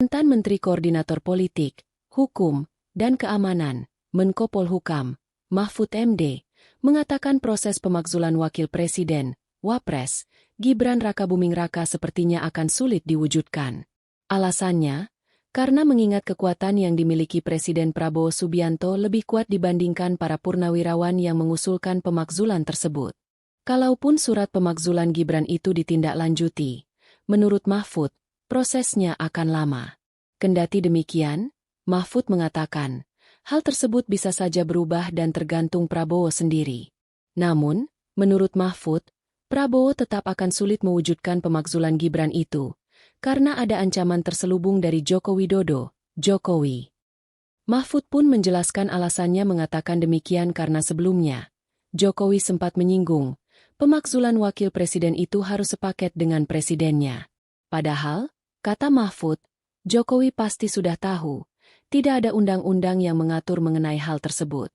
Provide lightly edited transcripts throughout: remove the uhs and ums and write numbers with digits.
Mantan Menteri Koordinator Politik, Hukum, dan Keamanan, Menko Polhukam, Mahfud MD, mengatakan proses pemakzulan Wakil Presiden, Wapres, Gibran Rakabuming Raka sepertinya akan sulit diwujudkan. Alasannya, karena mengingat kekuatan yang dimiliki Presiden Prabowo Subianto lebih kuat dibandingkan para purnawirawan yang mengusulkan pemakzulan tersebut. Kalaupun surat pemakzulan Gibran itu ditindaklanjuti, menurut Mahfud, prosesnya akan lama. Kendati demikian, Mahfud mengatakan, hal tersebut bisa saja berubah dan tergantung Prabowo sendiri. Namun, menurut Mahfud, Prabowo tetap akan sulit mewujudkan pemakzulan Gibran itu, karena ada ancaman terselubung dari Joko Widodo, Jokowi. Mahfud pun menjelaskan alasannya mengatakan demikian karena sebelumnya, Jokowi sempat menyinggung, pemakzulan wakil presiden itu harus sepaket dengan presidennya. Padahal, kata Mahfud, Jokowi pasti sudah tahu, tidak ada undang-undang yang mengatur mengenai hal tersebut.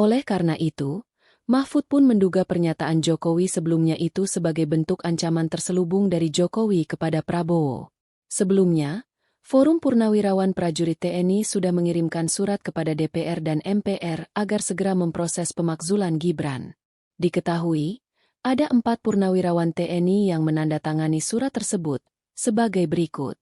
Oleh karena itu, Mahfud pun menduga pernyataan Jokowi sebelumnya itu sebagai bentuk ancaman terselubung dari Jokowi kepada Prabowo. Sebelumnya, Forum Purnawirawan Prajurit TNI sudah mengirimkan surat kepada DPR dan MPR agar segera memproses pemakzulan Gibran. Diketahui, ada 4 purnawirawan TNI yang menandatangani surat tersebut, sebagai berikut.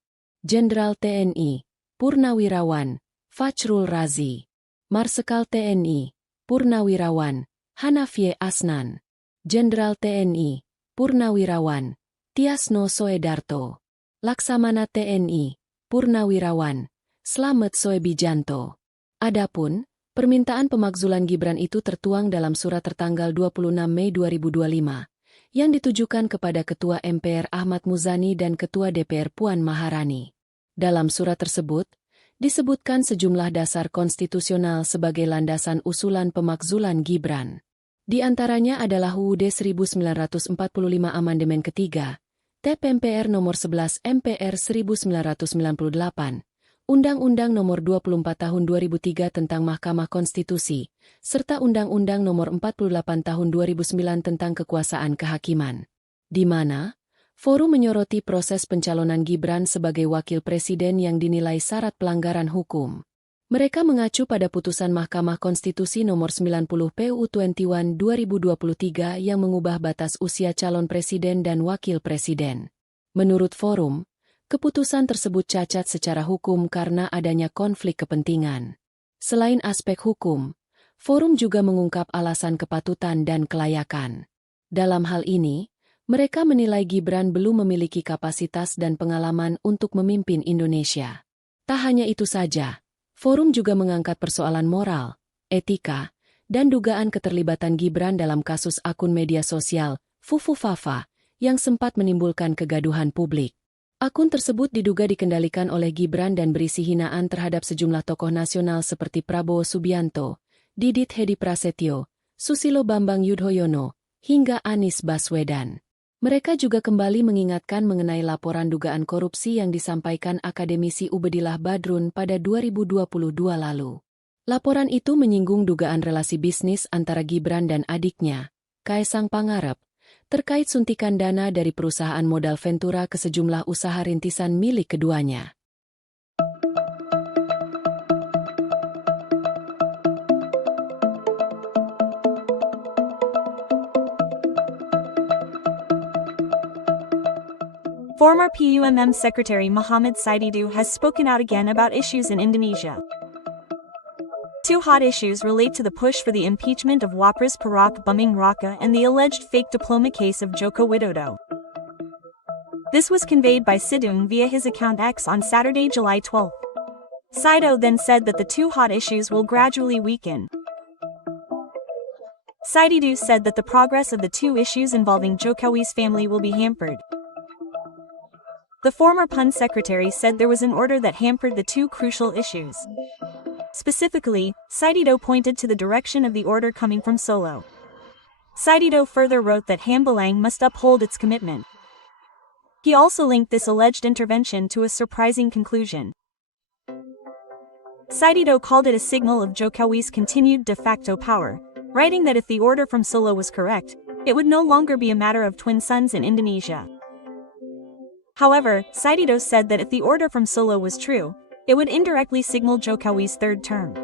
Jenderal TNI, Purnawirawan, Fachrul Razi. Marsekal TNI, Purnawirawan, Hanafie Asnan. Jenderal TNI, Purnawirawan, Tiasno Soedarto. Laksamana TNI, Purnawirawan, Slamet Soebijanto. Adapun, permintaan pemakzulan Gibran itu tertuang dalam surat tertanggal 26 Mei 2025, yang ditujukan kepada Ketua MPR Ahmad Muzani dan Ketua DPR Puan Maharani. Dalam surat tersebut, disebutkan sejumlah dasar konstitusional sebagai landasan usulan pemakzulan Gibran. Di antaranya adalah UUD 1945 Amandemen Ketiga, TP MPR Nomor 11 MPR 1998, Undang-Undang Nomor 24 Tahun 2003 tentang Mahkamah Konstitusi, serta Undang-Undang Nomor 48 Tahun 2009 tentang Kekuasaan Kehakiman, di mana Forum menyoroti proses pencalonan Gibran sebagai wakil presiden yang dinilai syarat pelanggaran hukum. Mereka mengacu pada putusan Mahkamah Konstitusi Nomor 90 PUU 21 2023 yang mengubah batas usia calon presiden dan wakil presiden. Menurut Forum, keputusan tersebut cacat secara hukum karena adanya konflik kepentingan. Selain aspek hukum, Forum juga mengungkap alasan kepatutan dan kelayakan. Dalam hal ini, mereka menilai Gibran belum memiliki kapasitas dan pengalaman untuk memimpin Indonesia. Tak hanya itu saja, Forum juga mengangkat persoalan moral, etika, dan dugaan keterlibatan Gibran dalam kasus akun media sosial, Fufufafa, yang sempat menimbulkan kegaduhan publik. Akun tersebut diduga dikendalikan oleh Gibran dan berisi hinaan terhadap sejumlah tokoh nasional seperti Prabowo Subianto, Didit Hedi Prasetyo, Susilo Bambang Yudhoyono, hingga Anies Baswedan. Mereka juga kembali mengingatkan mengenai laporan dugaan korupsi yang disampaikan akademisi Ubedillah Badrun pada 2022 lalu. Laporan itu menyinggung dugaan relasi bisnis antara Gibran dan adiknya, Kaesang Pangarep, terkait suntikan dana dari perusahaan modal Ventura ke sejumlah usaha rintisan milik keduanya. Former PUMM Secretary Muhammad Saididu has spoken out again about issues in Indonesia. 2 hot issues relate to the push for the impeachment of Wapres Rakabuming Raka and the alleged fake diploma case of Joko Widodo. This was conveyed by Sidung via his account X on Saturday, July 12. Saido then said that the 2 hot issues will gradually weaken. Saididu said that the progress of the 2 issues involving Jokowi's family will be hampered. The former PUN secretary said there was an order that hampered the 2 crucial issues. Specifically, Saidido pointed to the direction of the order coming from Solo. Saidido further wrote that Hambalang must uphold its commitment. He also linked this alleged intervention to a surprising conclusion. Saidido called it a signal of Jokowi's continued de facto power, writing that if the order from Solo was correct, it would no longer be a matter of twin sons in Indonesia. However, Saidido said that if the order from Solo was true, it would indirectly signal Jokowi's third term.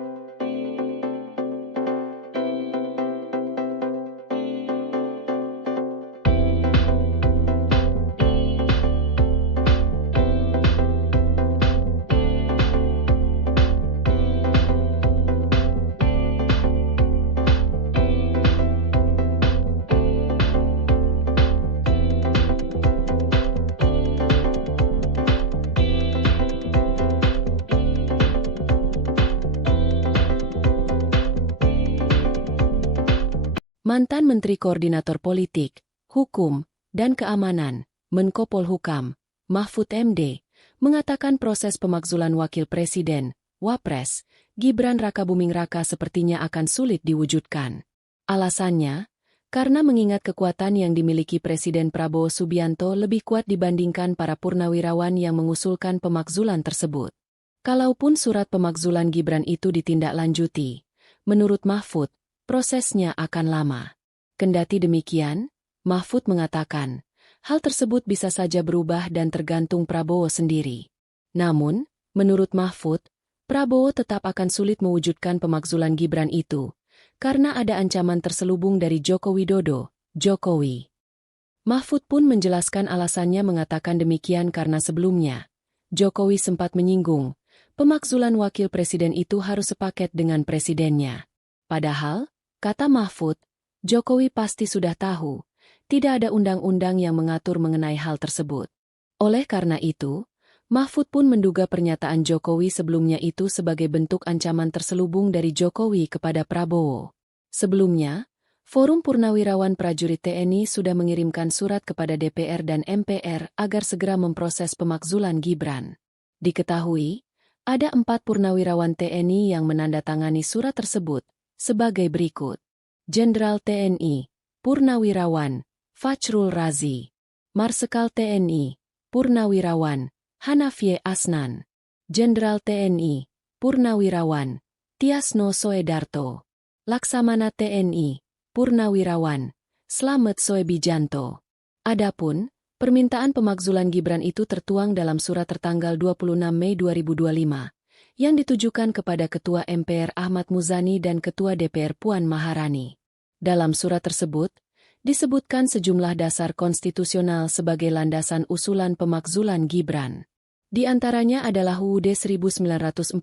Mantan Menteri Koordinator Politik, Hukum, dan Keamanan, Menko Polhukam, Mahfud MD, mengatakan proses pemakzulan Wakil Presiden, Wapres, Gibran Rakabuming Raka sepertinya akan sulit diwujudkan. Alasannya, karena mengingat kekuatan yang dimiliki Presiden Prabowo Subianto lebih kuat dibandingkan para purnawirawan yang mengusulkan pemakzulan tersebut. Kalaupun surat pemakzulan Gibran itu ditindaklanjuti, menurut Mahfud, prosesnya akan lama. Kendati demikian, Mahfud mengatakan, hal tersebut bisa saja berubah dan tergantung Prabowo sendiri. Namun, menurut Mahfud, Prabowo tetap akan sulit mewujudkan pemakzulan Gibran itu, karena ada ancaman terselubung dari Joko Widodo, Jokowi. Mahfud pun menjelaskan alasannya mengatakan demikian karena sebelumnya, Jokowi sempat menyinggung, pemakzulan wakil presiden itu harus sepaket dengan presidennya. Padahal, kata Mahfud, Jokowi pasti sudah tahu, tidak ada undang-undang yang mengatur mengenai hal tersebut. Oleh karena itu, Mahfud pun menduga pernyataan Jokowi sebelumnya itu sebagai bentuk ancaman terselubung dari Jokowi kepada Prabowo. Sebelumnya, Forum Purnawirawan Prajurit TNI sudah mengirimkan surat kepada DPR dan MPR agar segera memproses pemakzulan Gibran. Diketahui, ada 4 purnawirawan TNI yang menandatangani surat tersebut, sebagai berikut. Jenderal TNI, Purnawirawan, Fachrul Razi. Marsekal TNI, Purnawirawan, Hanafie Asnan. Jenderal TNI, Purnawirawan, Tiasno Soedarto. Laksamana TNI, Purnawirawan, Slamet Soebijanto. Adapun, permintaan pemakzulan Gibran itu tertuang dalam surat tertanggal 26 Mei 2025. Yang ditujukan kepada Ketua MPR Ahmad Muzani dan Ketua DPR Puan Maharani. Dalam surat tersebut, disebutkan sejumlah dasar konstitusional sebagai landasan usulan pemakzulan Gibran. Di antaranya adalah UUD 1945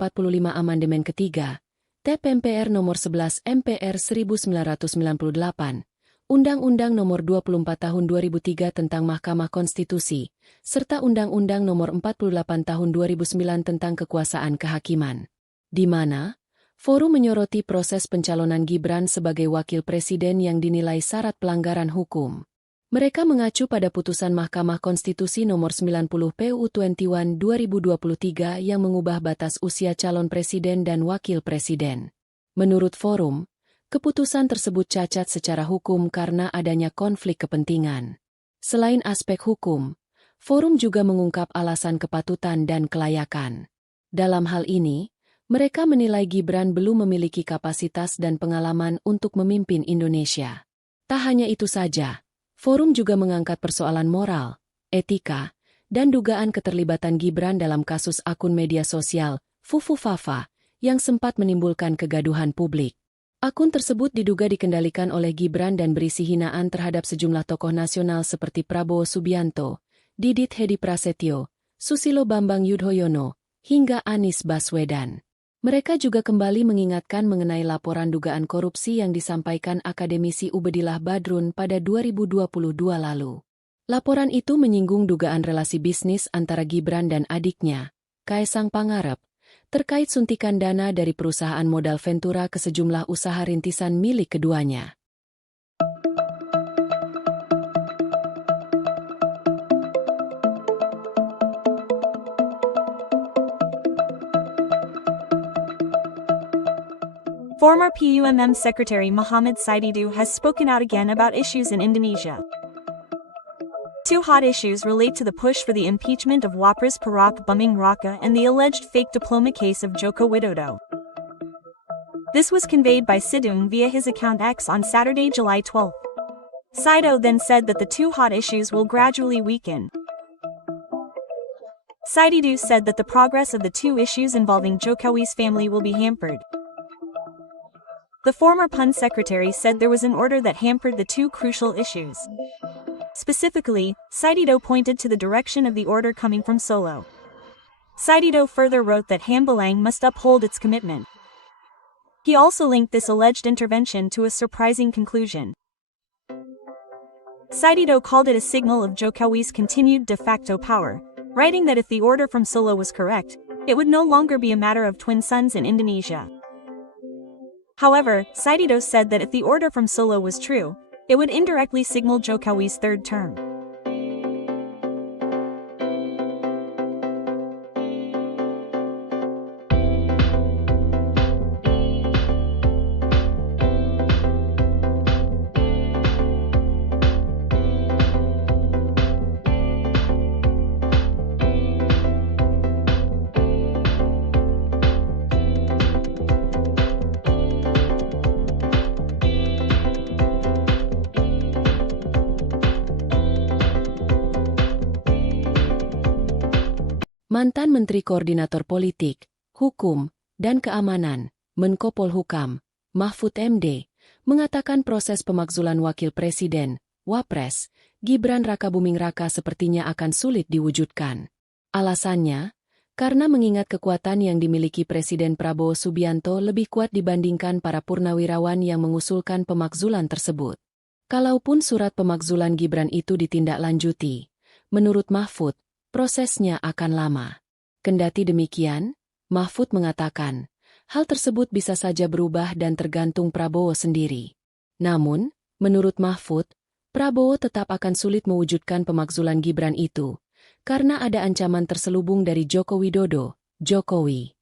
Amandemen Ketiga, TEP MPR Nomor 11 MPR 1998, Undang-Undang Nomor 24 Tahun 2003 tentang Mahkamah Konstitusi, serta Undang-Undang Nomor 48 Tahun 2009 tentang Kekuasaan Kehakiman. Di mana, Forum menyoroti proses pencalonan Gibran sebagai wakil presiden yang dinilai syarat pelanggaran hukum. Mereka mengacu pada putusan Mahkamah Konstitusi Nomor 90 PUU 21 2023 yang mengubah batas usia calon presiden dan wakil presiden. Menurut Forum, keputusan tersebut cacat secara hukum karena adanya konflik kepentingan. Selain aspek hukum, Forum juga mengungkap alasan kepatutan dan kelayakan. Dalam hal ini, mereka menilai Gibran belum memiliki kapasitas dan pengalaman untuk memimpin Indonesia. Tak hanya itu saja, Forum juga mengangkat persoalan moral, etika, dan dugaan keterlibatan Gibran dalam kasus akun media sosial, Fufufafa, yang sempat menimbulkan kegaduhan publik. Akun tersebut diduga dikendalikan oleh Gibran dan berisi hinaan terhadap sejumlah tokoh nasional seperti Prabowo Subianto, Didit Hedi Prasetyo, Susilo Bambang Yudhoyono, hingga Anies Baswedan. Mereka juga kembali mengingatkan mengenai laporan dugaan korupsi yang disampaikan akademisi Ubedillah Badrun pada 2022 lalu. Laporan itu menyinggung dugaan relasi bisnis antara Gibran dan adiknya, Kaesang Pangarep, terkait suntikan dana dari perusahaan modal Ventura ke sejumlah usaha rintisan milik keduanya. Former PUMM Secretary Muhammad Saididu has spoken out again about issues in Indonesia. Two hot issues relate to the push for the impeachment of Wapres Rakabuming Raka and the alleged fake diploma case of Joko Widodo. This was conveyed by Sidung via his account X on Saturday, July 12. Saido then said that the two hot issues will gradually weaken. Saididu said that the progress of the two issues involving Jokowi's family will be hampered. The former PUN secretary said there was an order that hampered the two crucial issues. Specifically, Saidido pointed to the direction of the order coming from Solo. Saidido further wrote that Hambalang must uphold its commitment. He also linked this alleged intervention to a surprising conclusion. Saidido called it a signal of Jokowi's continued de facto power, writing that if the order from Solo was correct, it would no longer be a matter of twin sons in Indonesia. However, Saidido said that if the order from Solo was true, it would indirectly signal Jokowi's third term. Mantan Menteri Koordinator Politik, Hukum, dan Keamanan, Menko Polhukam, Mahfud MD, mengatakan proses pemakzulan Wakil Presiden, Wapres, Gibran Rakabuming Raka sepertinya akan sulit diwujudkan. Alasannya, karena mengingat kekuatan yang dimiliki Presiden Prabowo Subianto lebih kuat dibandingkan para purnawirawan yang mengusulkan pemakzulan tersebut. Kalaupun surat pemakzulan Gibran itu ditindaklanjuti, menurut Mahfud, prosesnya akan lama. Kendati demikian, Mahfud mengatakan, hal tersebut bisa saja berubah dan tergantung Prabowo sendiri. Namun, menurut Mahfud, Prabowo tetap akan sulit mewujudkan pemakzulan Gibran itu, karena ada ancaman terselubung dari Joko Widodo, Jokowi.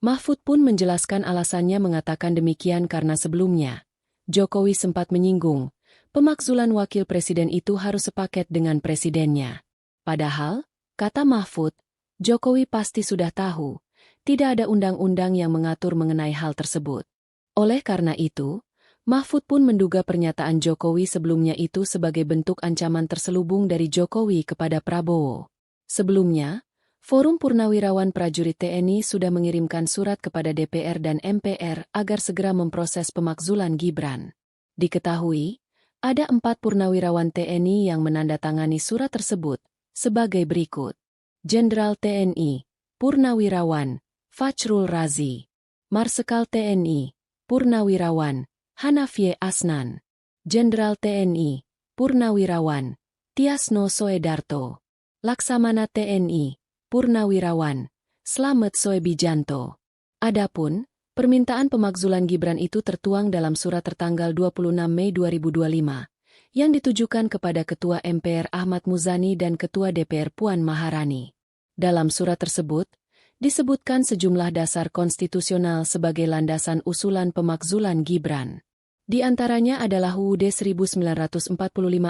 Mahfud pun menjelaskan alasannya mengatakan demikian karena sebelumnya, Jokowi sempat menyinggung, pemakzulan wakil presiden itu harus sepaket dengan presidennya. Padahal, kata Mahfud, Jokowi pasti sudah tahu, tidak ada undang-undang yang mengatur mengenai hal tersebut. Oleh karena itu, Mahfud pun menduga pernyataan Jokowi sebelumnya itu sebagai bentuk ancaman terselubung dari Jokowi kepada Prabowo. Sebelumnya, Forum Purnawirawan Prajurit TNI sudah mengirimkan surat kepada DPR dan MPR agar segera memproses pemakzulan Gibran. Diketahui, ada 4 purnawirawan TNI yang menandatangani surat tersebut, sebagai berikut. Jenderal TNI, Purnawirawan, Fajrul Razi. Marsekal TNI, Purnawirawan, Hanafie Asnan. Jenderal TNI, Purnawirawan, Tiasno Soedarto. Laksamana TNI, Purnawirawan, Slamet Soebijanto. Adapun, permintaan pemakzulan Gibran itu tertuang dalam surat tertanggal 26 Mei 2025. Yang ditujukan kepada Ketua MPR Ahmad Muzani dan Ketua DPR Puan Maharani. Dalam surat tersebut, disebutkan sejumlah dasar konstitusional sebagai landasan usulan pemakzulan Gibran. Di antaranya adalah UUD 1945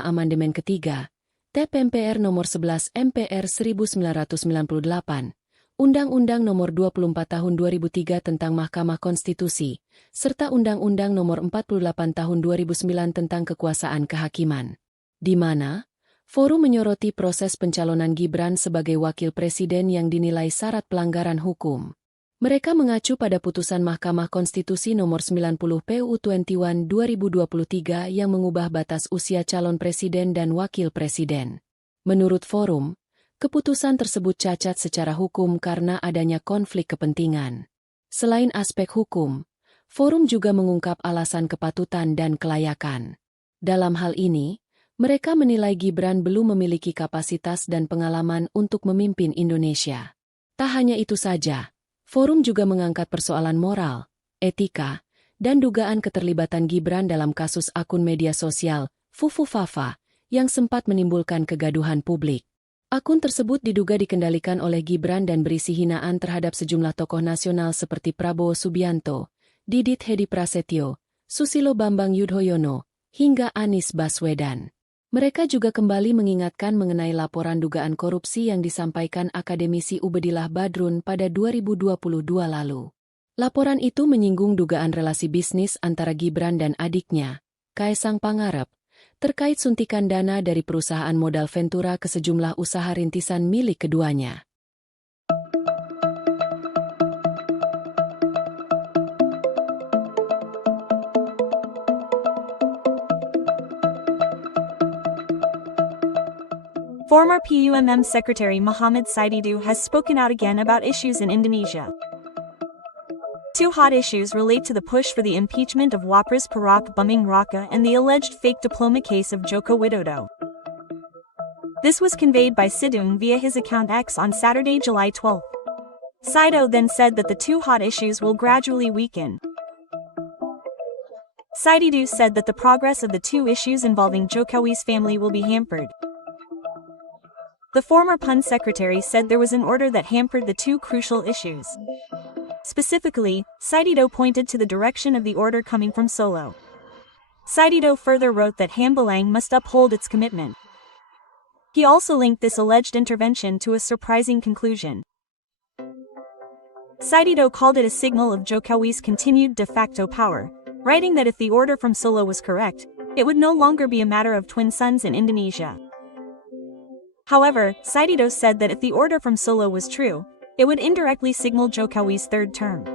Amandemen Ketiga, TEP MPR Nomor 11 MPR 1998, Undang-Undang Nomor 24 Tahun 2003 tentang Mahkamah Konstitusi, serta Undang-Undang Nomor 48 Tahun 2009 tentang Kekuasaan Kehakiman. Di mana, Forum menyoroti proses pencalonan Gibran sebagai wakil presiden yang dinilai syarat pelanggaran hukum. Mereka mengacu pada putusan Mahkamah Konstitusi Nomor 90 PUU 21 2023 yang mengubah batas usia calon presiden dan wakil presiden. Menurut Forum, keputusan tersebut cacat secara hukum karena adanya konflik kepentingan. Selain aspek hukum, Forum juga mengungkap alasan kepatutan dan kelayakan. Dalam hal ini, mereka menilai Gibran belum memiliki kapasitas dan pengalaman untuk memimpin Indonesia. Tak hanya itu saja, Forum juga mengangkat persoalan moral, etika, dan dugaan keterlibatan Gibran dalam kasus akun media sosial, Fufufafa, yang sempat menimbulkan kegaduhan publik. Akun tersebut diduga dikendalikan oleh Gibran dan berisi hinaan terhadap sejumlah tokoh nasional seperti Prabowo Subianto, Didit Hedi Prasetyo, Susilo Bambang Yudhoyono, hingga Anies Baswedan. Mereka juga kembali mengingatkan mengenai laporan dugaan korupsi yang disampaikan akademisi Ubedillah Badrun pada 2022 lalu. Laporan itu menyinggung dugaan relasi bisnis antara Gibran dan adiknya, Kaesang Pangarep, terkait suntikan dana dari perusahaan modal Ventura ke sejumlah usaha rintisan milik keduanya. Former PUMM Secretary Muhammad Saididu has spoken out again about issues in Indonesia. Two hot issues relate to the push for the impeachment of Wapres Perak Buming Raka and the alleged fake diploma case of Joko Widodo. This was conveyed by Sidung via his account X on Saturday, July 12. Saido then said that the two hot issues will gradually weaken. Saididu said that the progress of the two issues involving Jokowi's family will be hampered. The former PUN secretary said there was an order that hampered the two crucial issues. Specifically, Saidido pointed to the direction of the order coming from Solo. Saidido further wrote that Hambalang must uphold its commitment. He also linked this alleged intervention to a surprising conclusion. Saidido called it a signal of Jokowi's continued de facto power, writing that if the order from Solo was correct, it would no longer be a matter of twin sons in Indonesia. However, Saidido said that if the order from Solo was true, it would indirectly signal Jokowi's third term.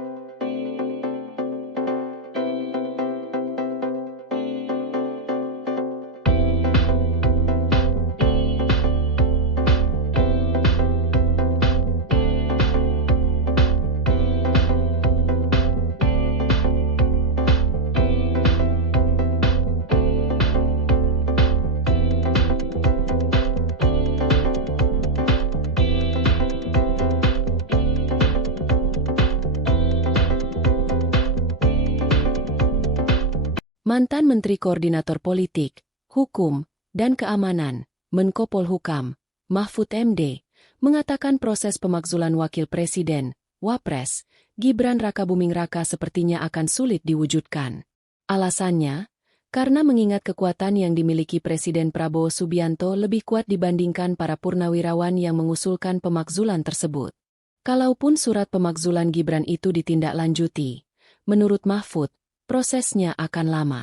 Mantan Menteri Koordinator Politik, Hukum, dan Keamanan, Menko Polhukam, Mahfud MD, mengatakan proses pemakzulan Wakil Presiden, Wapres, Gibran Rakabuming Raka sepertinya akan sulit diwujudkan. Alasannya, karena mengingat kekuatan yang dimiliki Presiden Prabowo Subianto lebih kuat dibandingkan para purnawirawan yang mengusulkan pemakzulan tersebut. Kalaupun surat pemakzulan Gibran itu ditindaklanjuti, menurut Mahfud, prosesnya akan lama.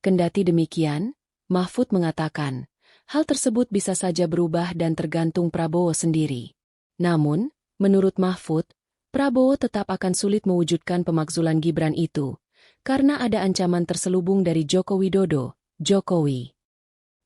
Kendati demikian, Mahfud mengatakan, hal tersebut bisa saja berubah dan tergantung Prabowo sendiri. Namun, menurut Mahfud, Prabowo tetap akan sulit mewujudkan pemakzulan Gibran itu, karena ada ancaman terselubung dari Joko Widodo, Jokowi.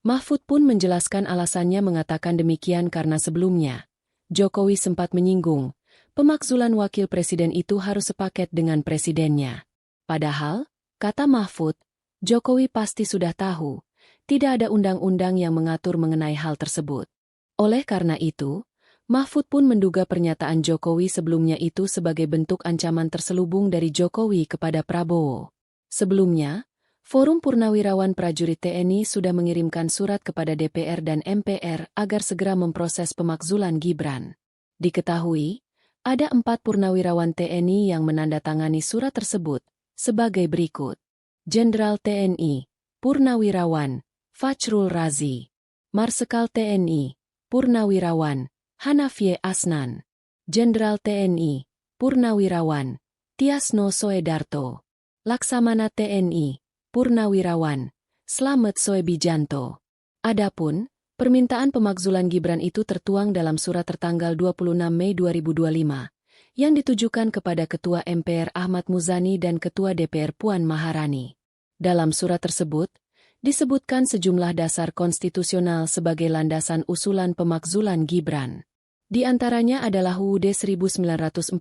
Mahfud pun menjelaskan alasannya mengatakan demikian karena sebelumnya, Jokowi sempat menyinggung, pemakzulan wakil presiden itu harus sepaket dengan presidennya. Padahal, kata Mahfud, Jokowi pasti sudah tahu, tidak ada undang-undang yang mengatur mengenai hal tersebut. Oleh karena itu, Mahfud pun menduga pernyataan Jokowi sebelumnya itu sebagai bentuk ancaman terselubung dari Jokowi kepada Prabowo. Sebelumnya, Forum Purnawirawan Prajurit TNI sudah mengirimkan surat kepada DPR dan MPR agar segera memproses pemakzulan Gibran. Diketahui, ada 4 purnawirawan TNI yang menandatangani surat tersebut, sebagai berikut. Jenderal TNI, Purnawirawan, Fajrul Razi. Marsekal TNI, Purnawirawan, Hanafie Asnan. Jenderal TNI, Purnawirawan, Tiasno Soedarto. Laksamana TNI, Purnawirawan, Slamet Soebijanto. Adapun, permintaan pemakzulan Gibran itu tertuang dalam surat tertanggal 26 Mei 2025, yang ditujukan kepada Ketua MPR Ahmad Muzani dan Ketua DPR Puan Maharani. Dalam surat tersebut, disebutkan sejumlah dasar konstitusional sebagai landasan usulan pemakzulan Gibran. Di antaranya adalah UUD 1945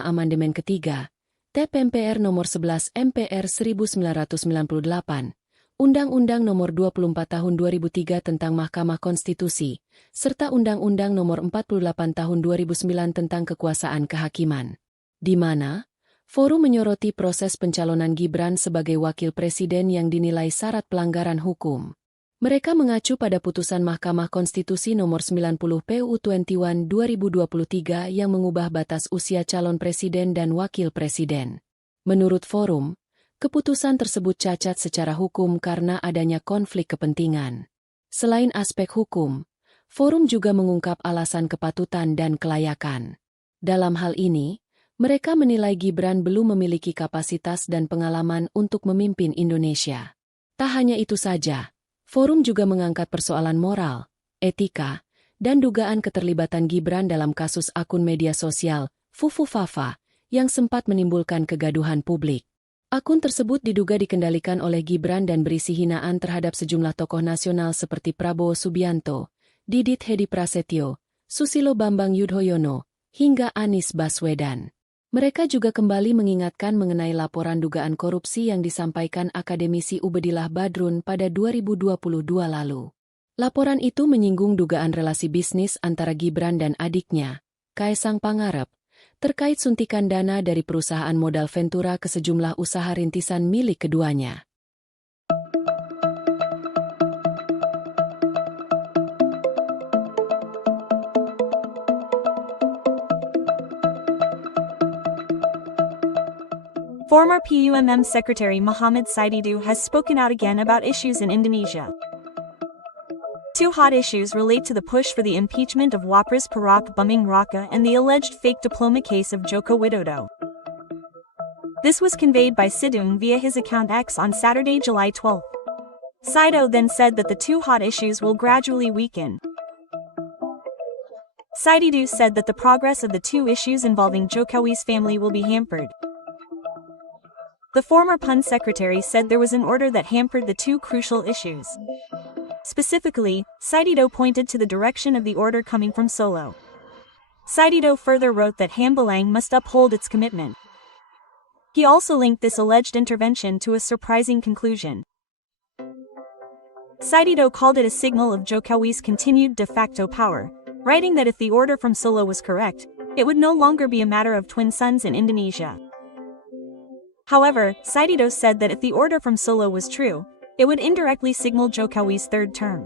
Amandemen Ketiga, TEP MPR Nomor 11 MPR 1998, Undang-Undang Nomor 24 Tahun 2003 tentang Mahkamah Konstitusi, serta Undang-Undang Nomor 48 Tahun 2009 tentang Kekuasaan Kehakiman, di mana Forum menyoroti proses pencalonan Gibran sebagai wakil presiden yang dinilai syarat pelanggaran hukum. Mereka mengacu pada putusan Mahkamah Konstitusi Nomor 90 PUU 21 2023 yang mengubah batas usia calon presiden dan wakil presiden. Menurut Forum, keputusan tersebut cacat secara hukum karena adanya konflik kepentingan. Selain aspek hukum, Forum juga mengungkap alasan kepatutan dan kelayakan. Dalam hal ini, mereka menilai Gibran belum memiliki kapasitas dan pengalaman untuk memimpin Indonesia. Tak hanya itu saja, Forum juga mengangkat persoalan moral, etika, dan dugaan keterlibatan Gibran dalam kasus akun media sosial, Fufufafa, yang sempat menimbulkan kegaduhan publik. Akun tersebut diduga dikendalikan oleh Gibran dan berisi hinaan terhadap sejumlah tokoh nasional seperti Prabowo Subianto, Didit Hedi Prasetyo, Susilo Bambang Yudhoyono, hingga Anies Baswedan. Mereka juga kembali mengingatkan mengenai laporan dugaan korupsi yang disampaikan akademisi Ubedillah Badrun pada 2022 lalu. Laporan itu menyinggung dugaan relasi bisnis antara Gibran dan adiknya, Kaesang Pangarep, terkait suntikan dana dari perusahaan modal Ventura ke sejumlah usaha rintisan milik keduanya. Former PUMM Secretary Muhammad Saididu has spoken out again about issues in Indonesia. Two hot issues relate to the push for the impeachment of Wapres Perak Buming Raka and the alleged fake diploma case of Joko Widodo. This was conveyed by Sidung via his account X on Saturday, July 12. Saido then said that the two hot issues will gradually weaken. Saididu said that the progress of the two issues involving Jokowi's family will be hampered. The former PUN secretary said there was an order that hampered the two crucial issues. Specifically, Saidido pointed to the direction of the order coming from Solo. Saidido further wrote that Hambalang must uphold its commitment. He also linked this alleged intervention to a surprising conclusion. Saidido called it a signal of Jokowi's continued de facto power, writing that if the order from Solo was correct, it would no longer be a matter of twin sons in Indonesia. However, Saidido said that if the order from Solo was true, it would indirectly signal Jokowi's third term.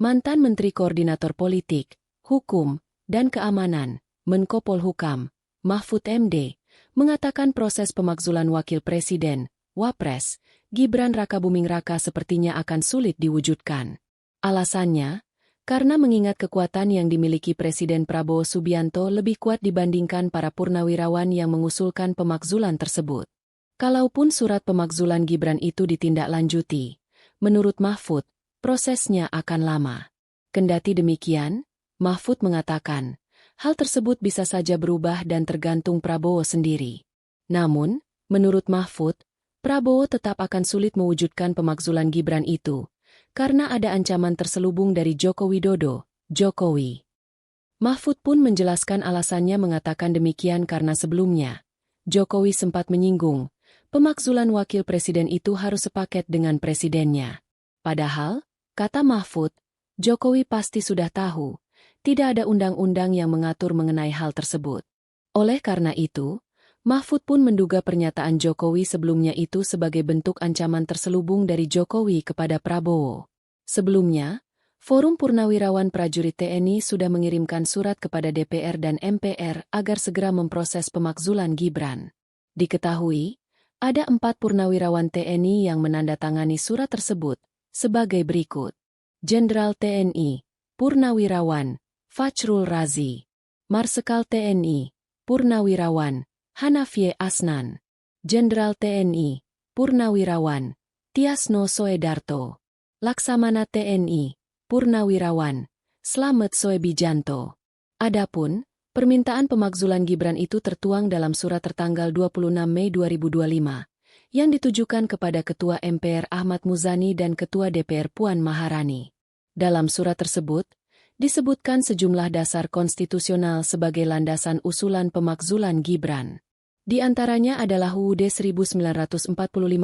Mantan Menteri Koordinator Politik, Hukum, dan Keamanan, Menko Polhukam, Mahfud MD, mengatakan proses pemakzulan Wakil Presiden, Wapres, Gibran Rakabuming Raka sepertinya akan sulit diwujudkan. Alasannya, karena mengingat kekuatan yang dimiliki Presiden Prabowo Subianto lebih kuat dibandingkan para purnawirawan yang mengusulkan pemakzulan tersebut. Kalaupun surat pemakzulan Gibran itu ditindaklanjuti, menurut Mahfud, prosesnya akan lama. Kendati demikian, Mahfud mengatakan, hal tersebut bisa saja berubah dan tergantung Prabowo sendiri. Namun, menurut Mahfud, Prabowo tetap akan sulit mewujudkan pemakzulan Gibran itu, karena ada ancaman terselubung dari Joko Widodo, Jokowi. Mahfud pun menjelaskan alasannya mengatakan demikian karena sebelumnya, Jokowi sempat menyinggung, pemakzulan wakil presiden itu harus sepaket dengan presidennya. Padahal, kata Mahfud, Jokowi pasti sudah tahu, tidak ada undang-undang yang mengatur mengenai hal tersebut. Oleh karena itu, Mahfud pun menduga pernyataan Jokowi sebelumnya itu sebagai bentuk ancaman terselubung dari Jokowi kepada Prabowo. Sebelumnya, Forum Purnawirawan Prajurit TNI sudah mengirimkan surat kepada DPR dan MPR agar segera memproses pemakzulan Gibran. Diketahui, ada 4 purnawirawan TNI yang menandatangani surat tersebut, sebagai berikut. Jenderal TNI, Purnawirawan, Fachrul Razi. Marsekal TNI, Purnawirawan, Hanafie Asnan. Jenderal TNI, Purnawirawan, Tiasno Soedarto. Laksamana TNI, Purnawirawan, Slamet Soebijanto. Adapun, permintaan pemakzulan Gibran itu tertuang dalam surat tertanggal 26 Mei 2025. Yang ditujukan kepada Ketua MPR Ahmad Muzani dan Ketua DPR Puan Maharani. Dalam surat tersebut, disebutkan sejumlah dasar konstitusional sebagai landasan usulan pemakzulan Gibran. Di antaranya adalah UUD 1945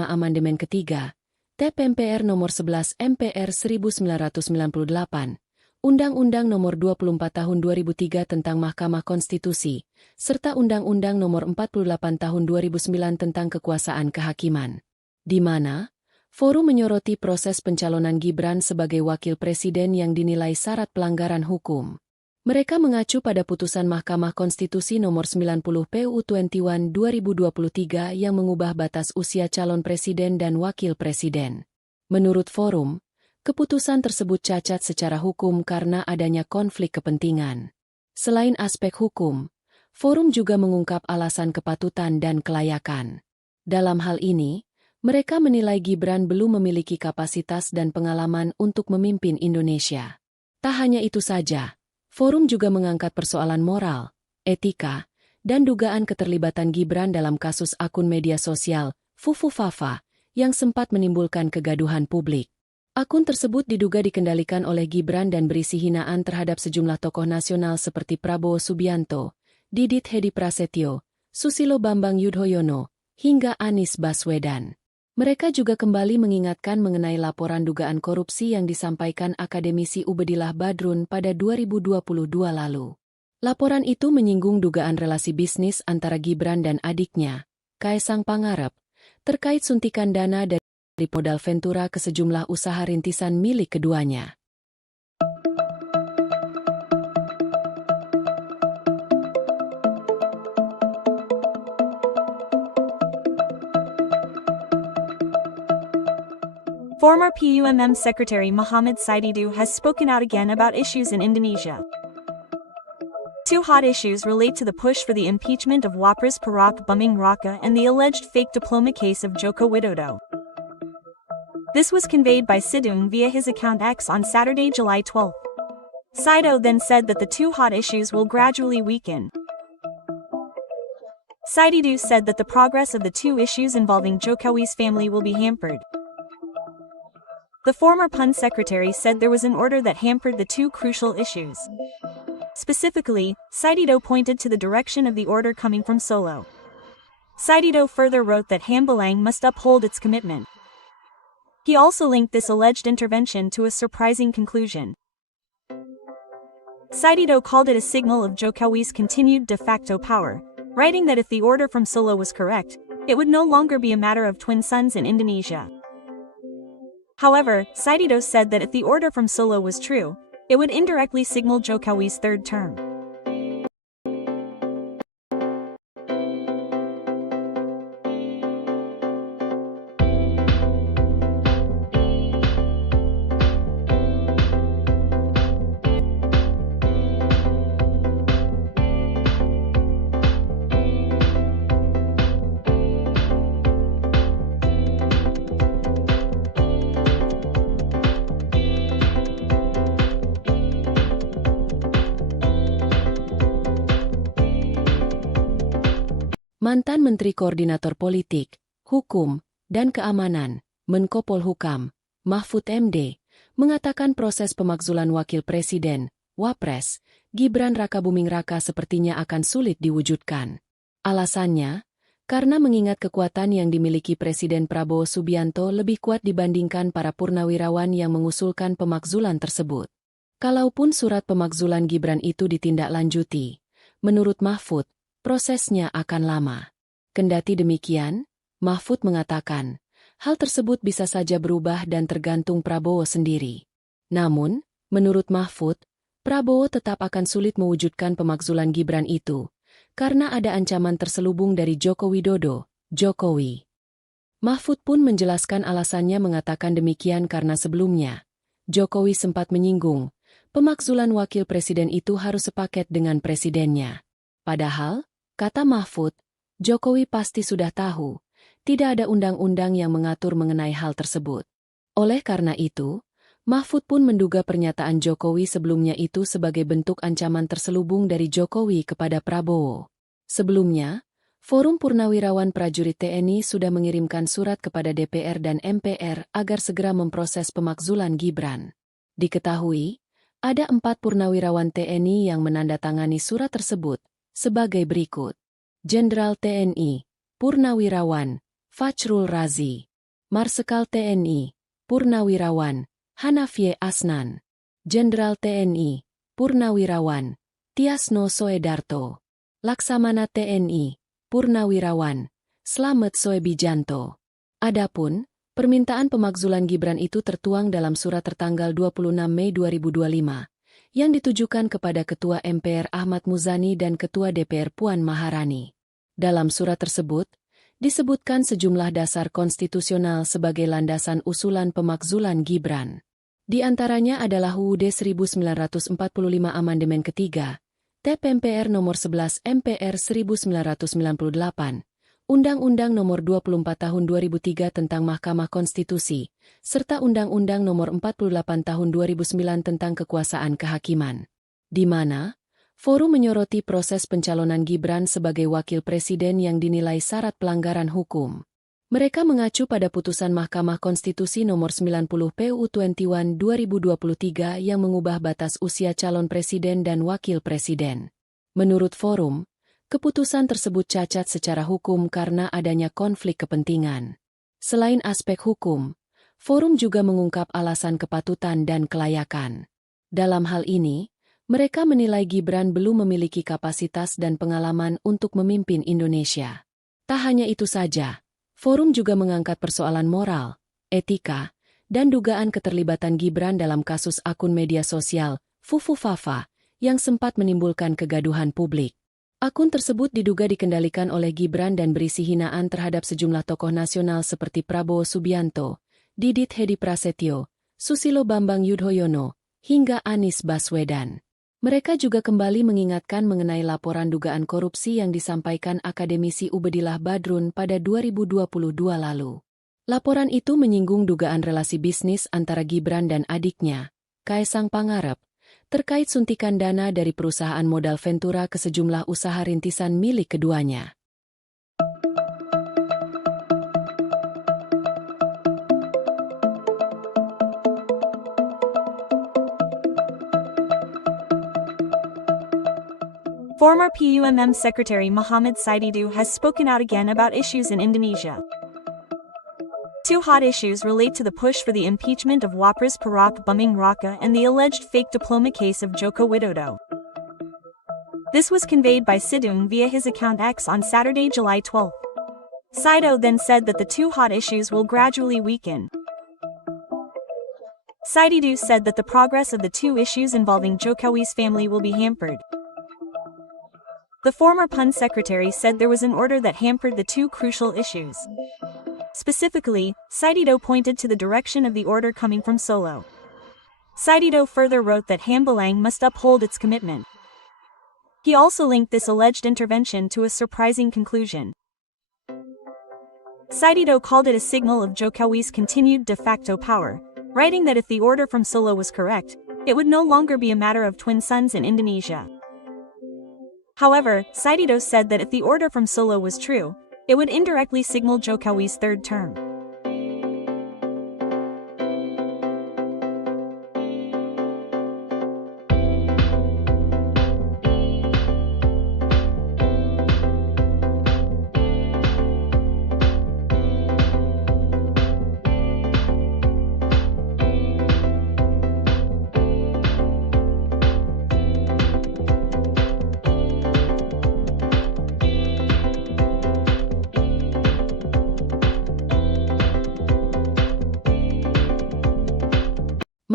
Amandemen Ketiga, TEP MPR Nomor 11 MPR 1998, Undang-Undang Nomor 24 Tahun 2003 tentang Mahkamah Konstitusi, serta Undang-Undang Nomor 48 Tahun 2009 tentang Kekuasaan Kehakiman. Di mana, Forum menyoroti proses pencalonan Gibran sebagai wakil presiden yang dinilai syarat pelanggaran hukum. Mereka mengacu pada putusan Mahkamah Konstitusi Nomor 90 PUU 21 2023 yang mengubah batas usia calon presiden dan wakil presiden. Menurut forum, keputusan tersebut cacat secara hukum karena adanya konflik kepentingan. Selain aspek hukum, forum juga mengungkap alasan kepatutan dan kelayakan. Dalam hal ini, mereka menilai Gibran belum memiliki kapasitas dan pengalaman untuk memimpin Indonesia. Tak hanya itu saja, forum juga mengangkat persoalan moral, etika, dan dugaan keterlibatan Gibran dalam kasus akun media sosial, Fufu Fafa, yang sempat menimbulkan kegaduhan publik. Akun tersebut diduga dikendalikan oleh Gibran dan berisi hinaan terhadap sejumlah tokoh nasional seperti Prabowo Subianto, Didit Hedi Prasetyo, Susilo Bambang Yudhoyono, hingga Anies Baswedan. Mereka juga kembali mengingatkan mengenai laporan dugaan korupsi yang disampaikan akademisi Ubedillah Badrun pada 2022 lalu. Laporan itu menyinggung dugaan relasi bisnis antara Gibran dan adiknya, Kaesang Pangarep, terkait suntikan dana dari modal Ventura ke sejumlah usaha rintisan milik keduanya. Former PUMM Secretary Muhammad Saididu has spoken out again about issues in Indonesia. Two hot issues relate to the push for the impeachment of Wapres Perak Buming Raka and the alleged fake diploma case of Joko Widodo. This was conveyed by Sidung via his account X on Saturday, July 12. Saido then said that the two hot issues will gradually weaken. Saididu said that the progress of the two issues involving Jokowi's family will be hampered. The former PUN secretary said there was an order that hampered the two crucial issues. Specifically, Saidido pointed to the direction of the order coming from Solo. Saidido further wrote that Hambalang must uphold its commitment. He also linked this alleged intervention to a surprising conclusion. Saidido called it a signal of Jokowi's continued de facto power, writing that if the order from Solo was correct, it would no longer be a matter of twin sons in Indonesia. However, Saidido said that if the order from Solo was true, it would indirectly signal Jokowi's third term. Mantan Menteri Koordinator Politik, Hukum, dan Keamanan, Menko Polhukam, Mahfud MD, mengatakan proses pemakzulan Wakil Presiden, Wapres, Gibran Rakabuming Raka sepertinya akan sulit diwujudkan. Alasannya, karena mengingat kekuatan yang dimiliki Presiden Prabowo Subianto lebih kuat dibandingkan para purnawirawan yang mengusulkan pemakzulan tersebut. Kalaupun surat pemakzulan Gibran itu ditindaklanjuti, menurut Mahfud, prosesnya akan lama. Kendati demikian, Mahfud mengatakan, hal tersebut bisa saja berubah dan tergantung Prabowo sendiri. Namun, menurut Mahfud, Prabowo tetap akan sulit mewujudkan pemakzulan Gibran itu, karena ada ancaman terselubung dari Joko Widodo, Jokowi. Mahfud pun menjelaskan alasannya mengatakan demikian karena sebelumnya, Jokowi sempat menyinggung, pemakzulan wakil presiden itu harus sepaket dengan presidennya. Padahal, kata Mahfud, Jokowi pasti sudah tahu, tidak ada undang-undang yang mengatur mengenai hal tersebut. Oleh karena itu, Mahfud pun menduga pernyataan Jokowi sebelumnya itu sebagai bentuk ancaman terselubung dari Jokowi kepada Prabowo. Sebelumnya, Forum Purnawirawan Prajurit TNI sudah mengirimkan surat kepada DPR dan MPR agar segera memproses pemakzulan Gibran. Diketahui, ada 4 purnawirawan TNI yang menandatangani surat tersebut, sebagai berikut. Jenderal TNI, Purnawirawan, Fachrul Razi. Marsekal TNI, Purnawirawan, Hanafie Asnan. Jenderal TNI, Purnawirawan, Tiasno Soedarto. Laksamana TNI, Purnawirawan, Slamet Soebijanto. Adapun, permintaan pemakzulan Gibran itu tertuang dalam surat tertanggal 26 Mei 2025. Yang ditujukan kepada Ketua MPR Ahmad Muzani dan Ketua DPR Puan Maharani. Dalam surat tersebut, disebutkan sejumlah dasar konstitusional sebagai landasan usulan pemakzulan Gibran. Di antaranya adalah UUD 1945 Amandemen Ketiga, TP MPR Nomor 11 MPR 1998, Undang-Undang Nomor 24 Tahun 2003 tentang Mahkamah Konstitusi, serta Undang-Undang Nomor 48 Tahun 2009 tentang Kekuasaan Kehakiman, di mana forum menyoroti proses pencalonan Gibran sebagai wakil presiden yang dinilai syarat pelanggaran hukum. Mereka mengacu pada putusan Mahkamah Konstitusi Nomor 90 PUU 21 2023 yang mengubah batas usia calon presiden dan wakil presiden. Menurut forum, keputusan tersebut cacat secara hukum karena adanya konflik kepentingan. Selain aspek hukum, forum juga mengungkap alasan kepatutan dan kelayakan. Dalam hal ini, mereka menilai Gibran belum memiliki kapasitas dan pengalaman untuk memimpin Indonesia. Tak hanya itu saja, forum juga mengangkat persoalan moral, etika, dan dugaan keterlibatan Gibran dalam kasus akun media sosial, Fufufafa, yang sempat menimbulkan kegaduhan publik. Akun tersebut diduga dikendalikan oleh Gibran dan berisi hinaan terhadap sejumlah tokoh nasional seperti Prabowo Subianto, Didit Hedi Prasetyo, Susilo Bambang Yudhoyono, hingga Anies Baswedan. Mereka juga kembali mengingatkan mengenai laporan dugaan korupsi yang disampaikan akademisi Ubedillah Badrun pada 2022 lalu. Laporan itu menyinggung dugaan relasi bisnis antara Gibran dan adiknya, Kaesang Pangarep, terkait suntikan dana dari perusahaan modal Ventura ke sejumlah usaha rintisan milik keduanya. Former PUMM Secretary Muhammad Saididu has spoken out again about issues in Indonesia. Two hot issues relate to the push for the impeachment of Wapres Perak Buming Raka and the alleged fake diploma case of Joko Widodo. This was conveyed by Sidung via his account X on Saturday, July 12. Saido then said that the two hot issues will gradually weaken. Saididu said that the progress of the two issues involving Jokowi's family will be hampered. The former PUN secretary said there was an order that hampered the two crucial issues. Specifically, Saidido pointed to the direction of the order coming from Solo. Saidido further wrote that Hambalang must uphold its commitment. He also linked this alleged intervention to a surprising conclusion. Saidido called it a signal of Jokowi's continued de facto power, writing that if the order from Solo was correct, it would no longer be a matter of twin sons in Indonesia. However, Saidido said that if the order from Solo was true, it would indirectly signal Jokowi's third term.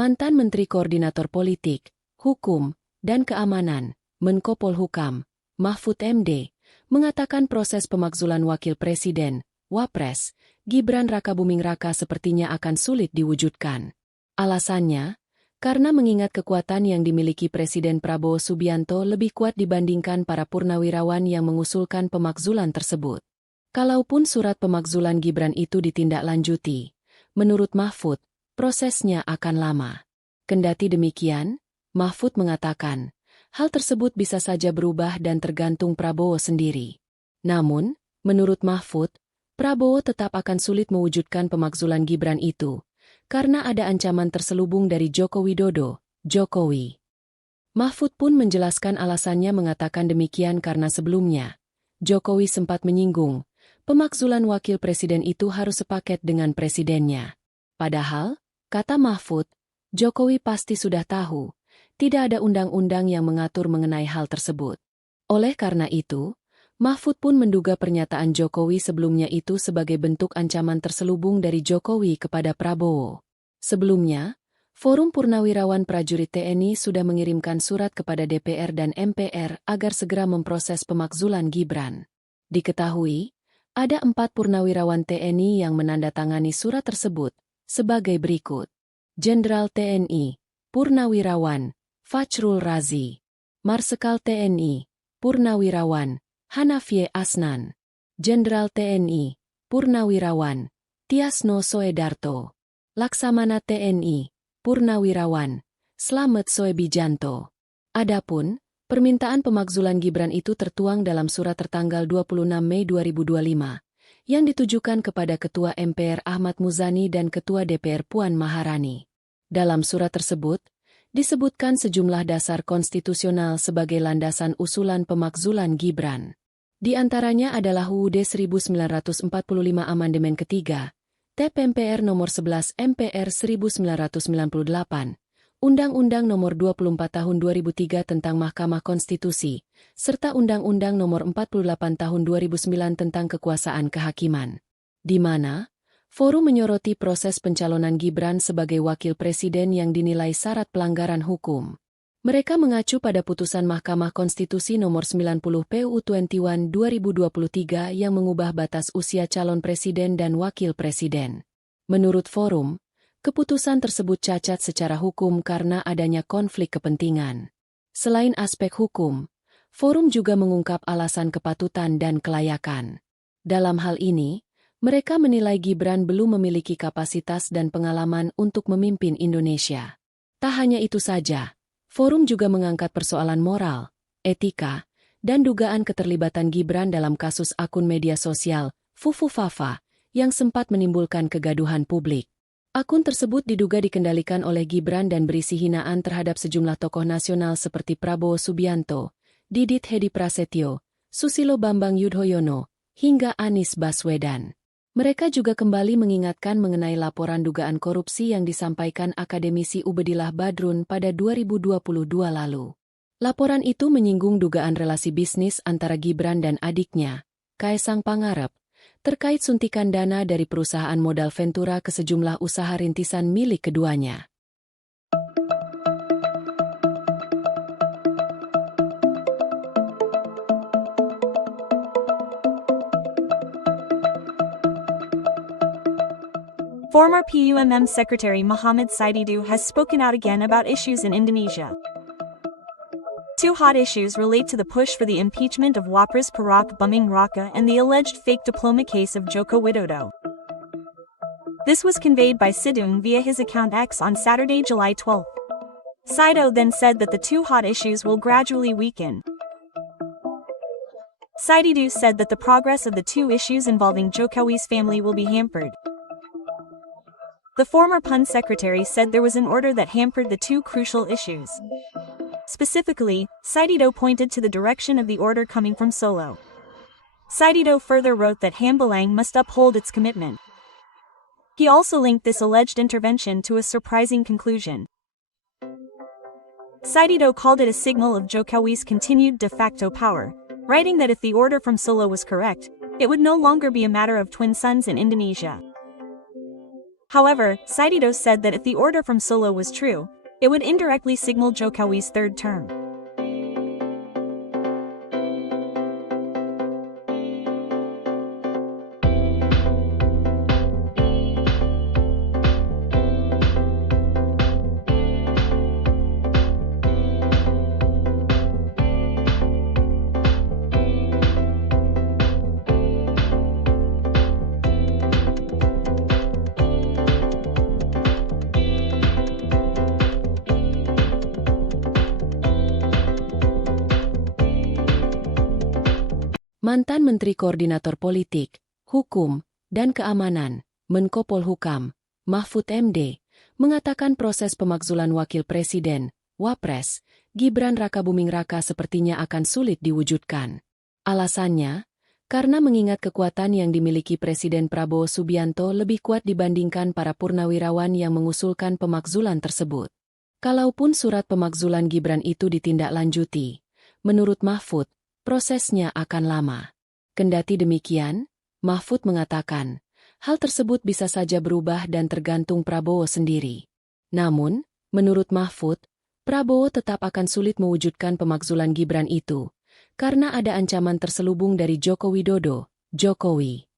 Mantan Menteri Koordinator Politik, Hukum, dan Keamanan, Menko Polhukam, Mahfud MD, mengatakan proses pemakzulan Wakil Presiden, Wapres, Gibran Rakabuming Raka sepertinya akan sulit diwujudkan. Alasannya, karena mengingat kekuatan yang dimiliki Presiden Prabowo Subianto lebih kuat dibandingkan para purnawirawan yang mengusulkan pemakzulan tersebut. Kalaupun surat pemakzulan Gibran itu ditindaklanjuti, menurut Mahfud, prosesnya akan lama. Kendati demikian, Mahfud mengatakan, hal tersebut bisa saja berubah dan tergantung Prabowo sendiri. Namun, menurut Mahfud, Prabowo tetap akan sulit mewujudkan pemakzulan Gibran itu, karena ada ancaman terselubung dari Joko Widodo, Jokowi. Mahfud pun menjelaskan alasannya mengatakan demikian karena sebelumnya, Jokowi sempat menyinggung, pemakzulan wakil presiden itu harus sepaket dengan presidennya. Padahal, kata Mahfud, Jokowi pasti sudah tahu, tidak ada undang-undang yang mengatur mengenai hal tersebut. Oleh karena itu, Mahfud pun menduga pernyataan Jokowi sebelumnya itu sebagai bentuk ancaman terselubung dari Jokowi kepada Prabowo. Sebelumnya, Forum Purnawirawan Prajurit TNI sudah mengirimkan surat kepada DPR dan MPR agar segera memproses pemakzulan Gibran. Diketahui, Ada 4 purnawirawan TNI yang menandatangani surat tersebut, sebagai berikut. Jenderal TNI, Purnawirawan, Fachrul Razi. Marsekal TNI, Purnawirawan, Hanafieh Asnan. Jenderal TNI, Purnawirawan, Tiasno Soedarto. Laksamana TNI, Purnawirawan, Slamet Soebijanto. Adapun, permintaan pemakzulan Gibran itu tertuang dalam surat tertanggal 26 Mei 2025, yang ditujukan kepada Ketua MPR Ahmad Muzani dan Ketua DPR Puan Maharani. Dalam surat tersebut, disebutkan sejumlah dasar konstitusional sebagai landasan usulan pemakzulan Gibran. Di antaranya adalah UUD 1945 Amandemen Ketiga, TEP MPR Nomor 11 MPR 1998, Undang-Undang Nomor 24 Tahun 2003 tentang Mahkamah Konstitusi, serta Undang-Undang Nomor 48 Tahun 2009 tentang Kekuasaan Kehakiman. Di mana, forum menyoroti proses pencalonan Gibran sebagai wakil presiden yang dinilai syarat pelanggaran hukum. Mereka mengacu pada putusan Mahkamah Konstitusi Nomor 90 PUU 21 2023 yang mengubah batas usia calon presiden dan wakil presiden. Menurut forum, keputusan tersebut cacat secara hukum karena adanya konflik kepentingan. Selain aspek hukum, forum juga mengungkap alasan kepatutan dan kelayakan. Dalam hal ini, mereka menilai Gibran belum memiliki kapasitas dan pengalaman untuk memimpin Indonesia. Tak hanya itu saja, forum juga mengangkat persoalan moral, etika, dan dugaan keterlibatan Gibran dalam kasus akun media sosial, Fufufafa, yang sempat menimbulkan kegaduhan publik. Akun tersebut diduga dikendalikan oleh Gibran dan berisi hinaan terhadap sejumlah tokoh nasional seperti Prabowo Subianto, Didit Hedi Prasetyo, Susilo Bambang Yudhoyono, hingga Anies Baswedan. Mereka juga kembali mengingatkan mengenai laporan dugaan korupsi yang disampaikan akademisi Ubedillah Badrun pada 2022 lalu. Laporan itu menyinggung dugaan relasi bisnis antara Gibran dan adiknya, Kaesang Pangarep, terkait suntikan dana dari perusahaan modal Ventura ke sejumlah usaha rintisan milik keduanya. Former PUMM Secretary Muhammad Saididu has spoken out again about issues in Indonesia. Two hot issues relate to the push for the impeachment of Wapres Perak Buming Raka and the alleged fake diploma case of Joko Widodo. This was conveyed by Sidung via his account X on Saturday, July 12. Saido then said that the two hot issues will gradually weaken. Saididu said that the progress of the two issues involving Jokowi's family will be hampered. The former PUN secretary said there was an order that hampered the two crucial issues. Specifically, Saidido pointed to the direction of the order coming from Solo. Saidido further wrote that Hambalang must uphold its commitment. He also linked this alleged intervention to a surprising conclusion. Saidido called it a signal of Jokowi's continued de facto power, writing that if the order from Solo was correct, it would no longer be a matter of twin sons in Indonesia. However, Saidido said that if the order from Solo was true, it would indirectly signal Jokowi's third term. Mantan Menteri Koordinator Politik, Hukum, dan Keamanan, Menko Polhukam, Mahfud MD, mengatakan proses pemakzulan Wakil Presiden, Wapres, Gibran Rakabuming Raka sepertinya akan sulit diwujudkan. Alasannya, karena mengingat kekuatan yang dimiliki Presiden Prabowo Subianto lebih kuat dibandingkan para purnawirawan yang mengusulkan pemakzulan tersebut. Kalaupun surat pemakzulan Gibran itu ditindaklanjuti, menurut Mahfud, prosesnya akan lama. Kendati demikian, Mahfud mengatakan, hal tersebut bisa saja berubah dan tergantung Prabowo sendiri. Namun, menurut Mahfud, Prabowo tetap akan sulit mewujudkan pemakzulan Gibran itu, karena ada ancaman terselubung dari Joko Widodo, Jokowi.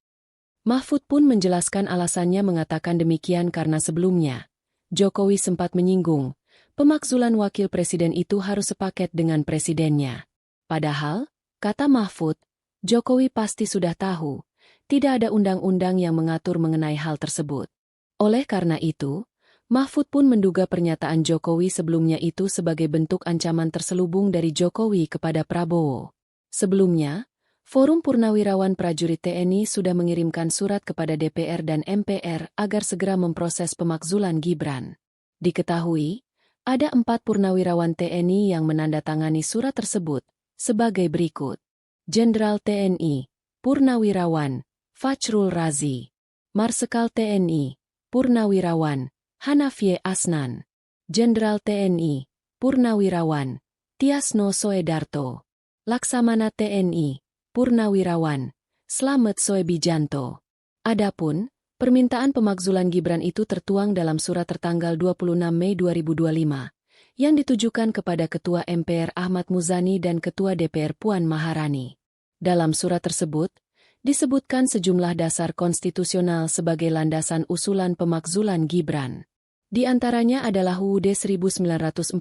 Mahfud pun menjelaskan alasannya mengatakan demikian karena sebelumnya, Jokowi sempat menyinggung, pemakzulan wakil presiden itu harus sepaket dengan presidennya. Padahal, kata Mahfud, Jokowi pasti sudah tahu, tidak ada undang-undang yang mengatur mengenai hal tersebut. Oleh karena itu, Mahfud pun menduga pernyataan Jokowi sebelumnya itu sebagai bentuk ancaman terselubung dari Jokowi kepada Prabowo. Sebelumnya, Forum Purnawirawan Prajurit TNI sudah mengirimkan surat kepada DPR dan MPR agar segera memproses pemakzulan Gibran. Diketahui, ada 4 purnawirawan TNI yang menandatangani surat tersebut, sebagai berikut. Jenderal TNI, Purnawirawan, Fachrul Razi. Marsekal TNI, Purnawirawan, Hanafie Asnan. Jenderal TNI, Purnawirawan, Tiasno Soedarto. Laksamana TNI, Purnawirawan, Slamet Soebijanto. Adapun, permintaan pemakzulan Gibran itu tertuang dalam surat tertanggal 26 Mei 2025, yang ditujukan kepada Ketua MPR Ahmad Muzani dan Ketua DPR Puan Maharani. Dalam surat tersebut, disebutkan sejumlah dasar konstitusional sebagai landasan usulan pemakzulan Gibran. Di antaranya adalah UUD 1945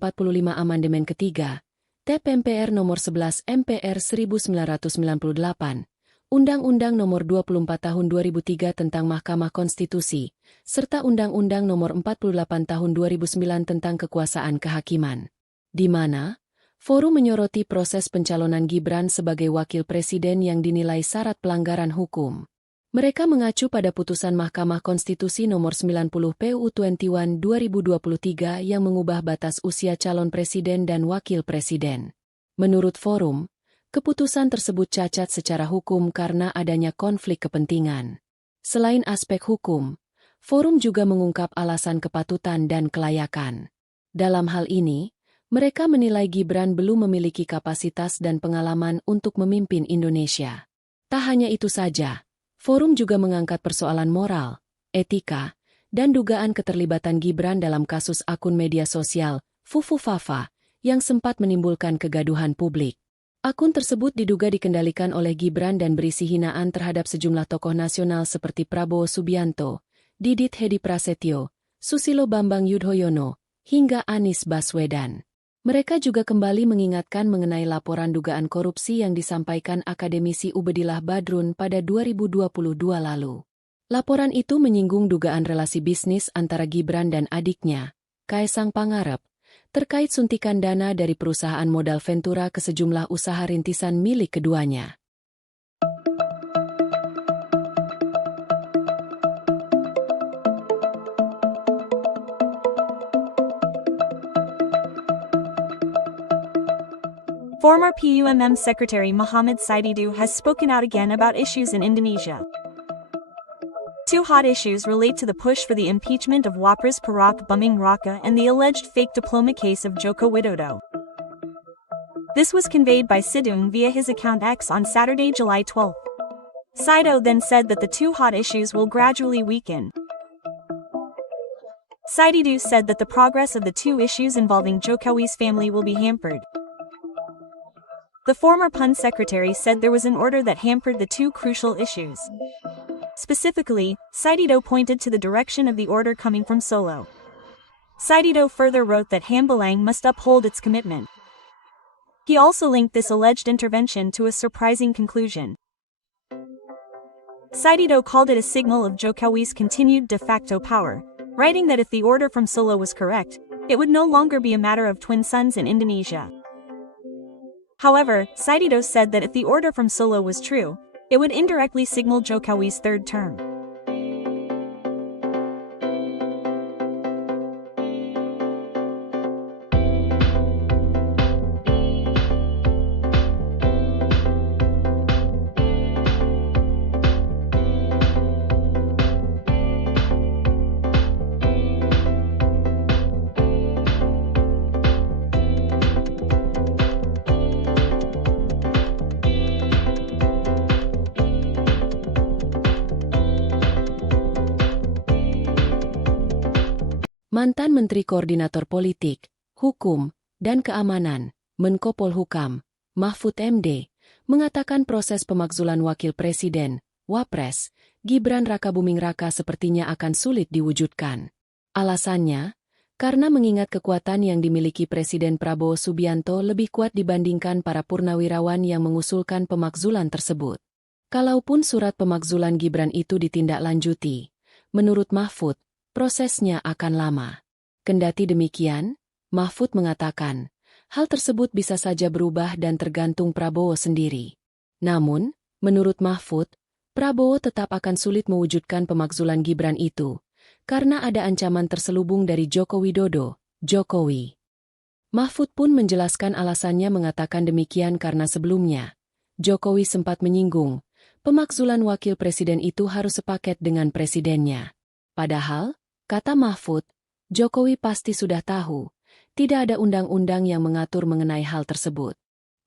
Amandemen Ketiga, TEP MPR Nomor 11 MPR 1998, Undang-Undang Nomor 24 Tahun 2003 tentang Mahkamah Konstitusi, serta Undang-Undang Nomor 48 Tahun 2009 tentang Kekuasaan Kehakiman. Di mana, Forum menyoroti proses pencalonan Gibran sebagai wakil presiden yang dinilai syarat pelanggaran hukum. Mereka mengacu pada putusan Mahkamah Konstitusi Nomor 90 PUU 21 2023 yang mengubah batas usia calon presiden dan wakil presiden. Menurut Forum, keputusan tersebut cacat secara hukum karena adanya konflik kepentingan. Selain aspek hukum, Forum juga mengungkap alasan kepatutan dan kelayakan. Dalam hal ini, mereka menilai Gibran belum memiliki kapasitas dan pengalaman untuk memimpin Indonesia. Tak hanya itu saja, Forum juga mengangkat persoalan moral, etika, dan dugaan keterlibatan Gibran dalam kasus akun media sosial, Fufufafa, yang sempat menimbulkan kegaduhan publik. Akun tersebut diduga dikendalikan oleh Gibran dan berisi hinaan terhadap sejumlah tokoh nasional seperti Prabowo Subianto, Didit Hedi Prasetyo, Susilo Bambang Yudhoyono, hingga Anies Baswedan. Mereka juga kembali mengingatkan mengenai laporan dugaan korupsi yang disampaikan akademisi Ubedillah Badrun pada 2022 lalu. Laporan itu menyinggung dugaan relasi bisnis antara Gibran dan adiknya, Kaesang Pangarep, terkait suntikan dana dari perusahaan modal Ventura ke sejumlah usaha rintisan milik keduanya. Former PUMM Secretary Muhammad Saididu has spoken out again about issues in Indonesia. Two hot issues relate to the push for the impeachment of Wapres Perak Buming Raka and the alleged fake diploma case of Joko Widodo. This was conveyed by Sidung via his account X on Saturday, July 12. Saido then said that the two hot issues will gradually weaken. Saididu said that the progress of the two issues involving Jokowi's family will be hampered. The former PUN secretary said there was an order that hampered the two crucial issues. Specifically, Saidido pointed to the direction of the order coming from Solo. Saidido further wrote that Hambalang must uphold its commitment. He also linked this alleged intervention to a surprising conclusion. Saidido called it a signal of Jokowi's continued de facto power, writing that if the order from Solo was correct, it would no longer be a matter of twin sons in Indonesia. However, Saidido said that if the order from Solo was true, it would indirectly signal Jokowi's third term. Mantan Menteri Koordinator Politik, Hukum, dan Keamanan, Menko Polhukam, Mahfud MD, mengatakan proses pemakzulan wakil presiden, Wapres, Gibran Rakabuming Raka sepertinya akan sulit diwujudkan. Alasannya, karena mengingat kekuatan yang dimiliki Presiden Prabowo Subianto lebih kuat dibandingkan para purnawirawan yang mengusulkan pemakzulan tersebut. Kalaupun surat pemakzulan Gibran itu ditindaklanjuti, menurut Mahfud, prosesnya akan lama. Kendati demikian, Mahfud mengatakan, hal tersebut bisa saja berubah dan tergantung Prabowo sendiri. Namun, menurut Mahfud, Prabowo tetap akan sulit mewujudkan pemakzulan Gibran itu, karena ada ancaman terselubung dari Joko Widodo, Jokowi. Mahfud pun menjelaskan alasannya mengatakan demikian karena sebelumnya, Jokowi sempat menyinggung, pemakzulan wakil presiden itu harus sepaket dengan presidennya. Padahal, kata Mahfud, Jokowi pasti sudah tahu, tidak ada undang-undang yang mengatur mengenai hal tersebut.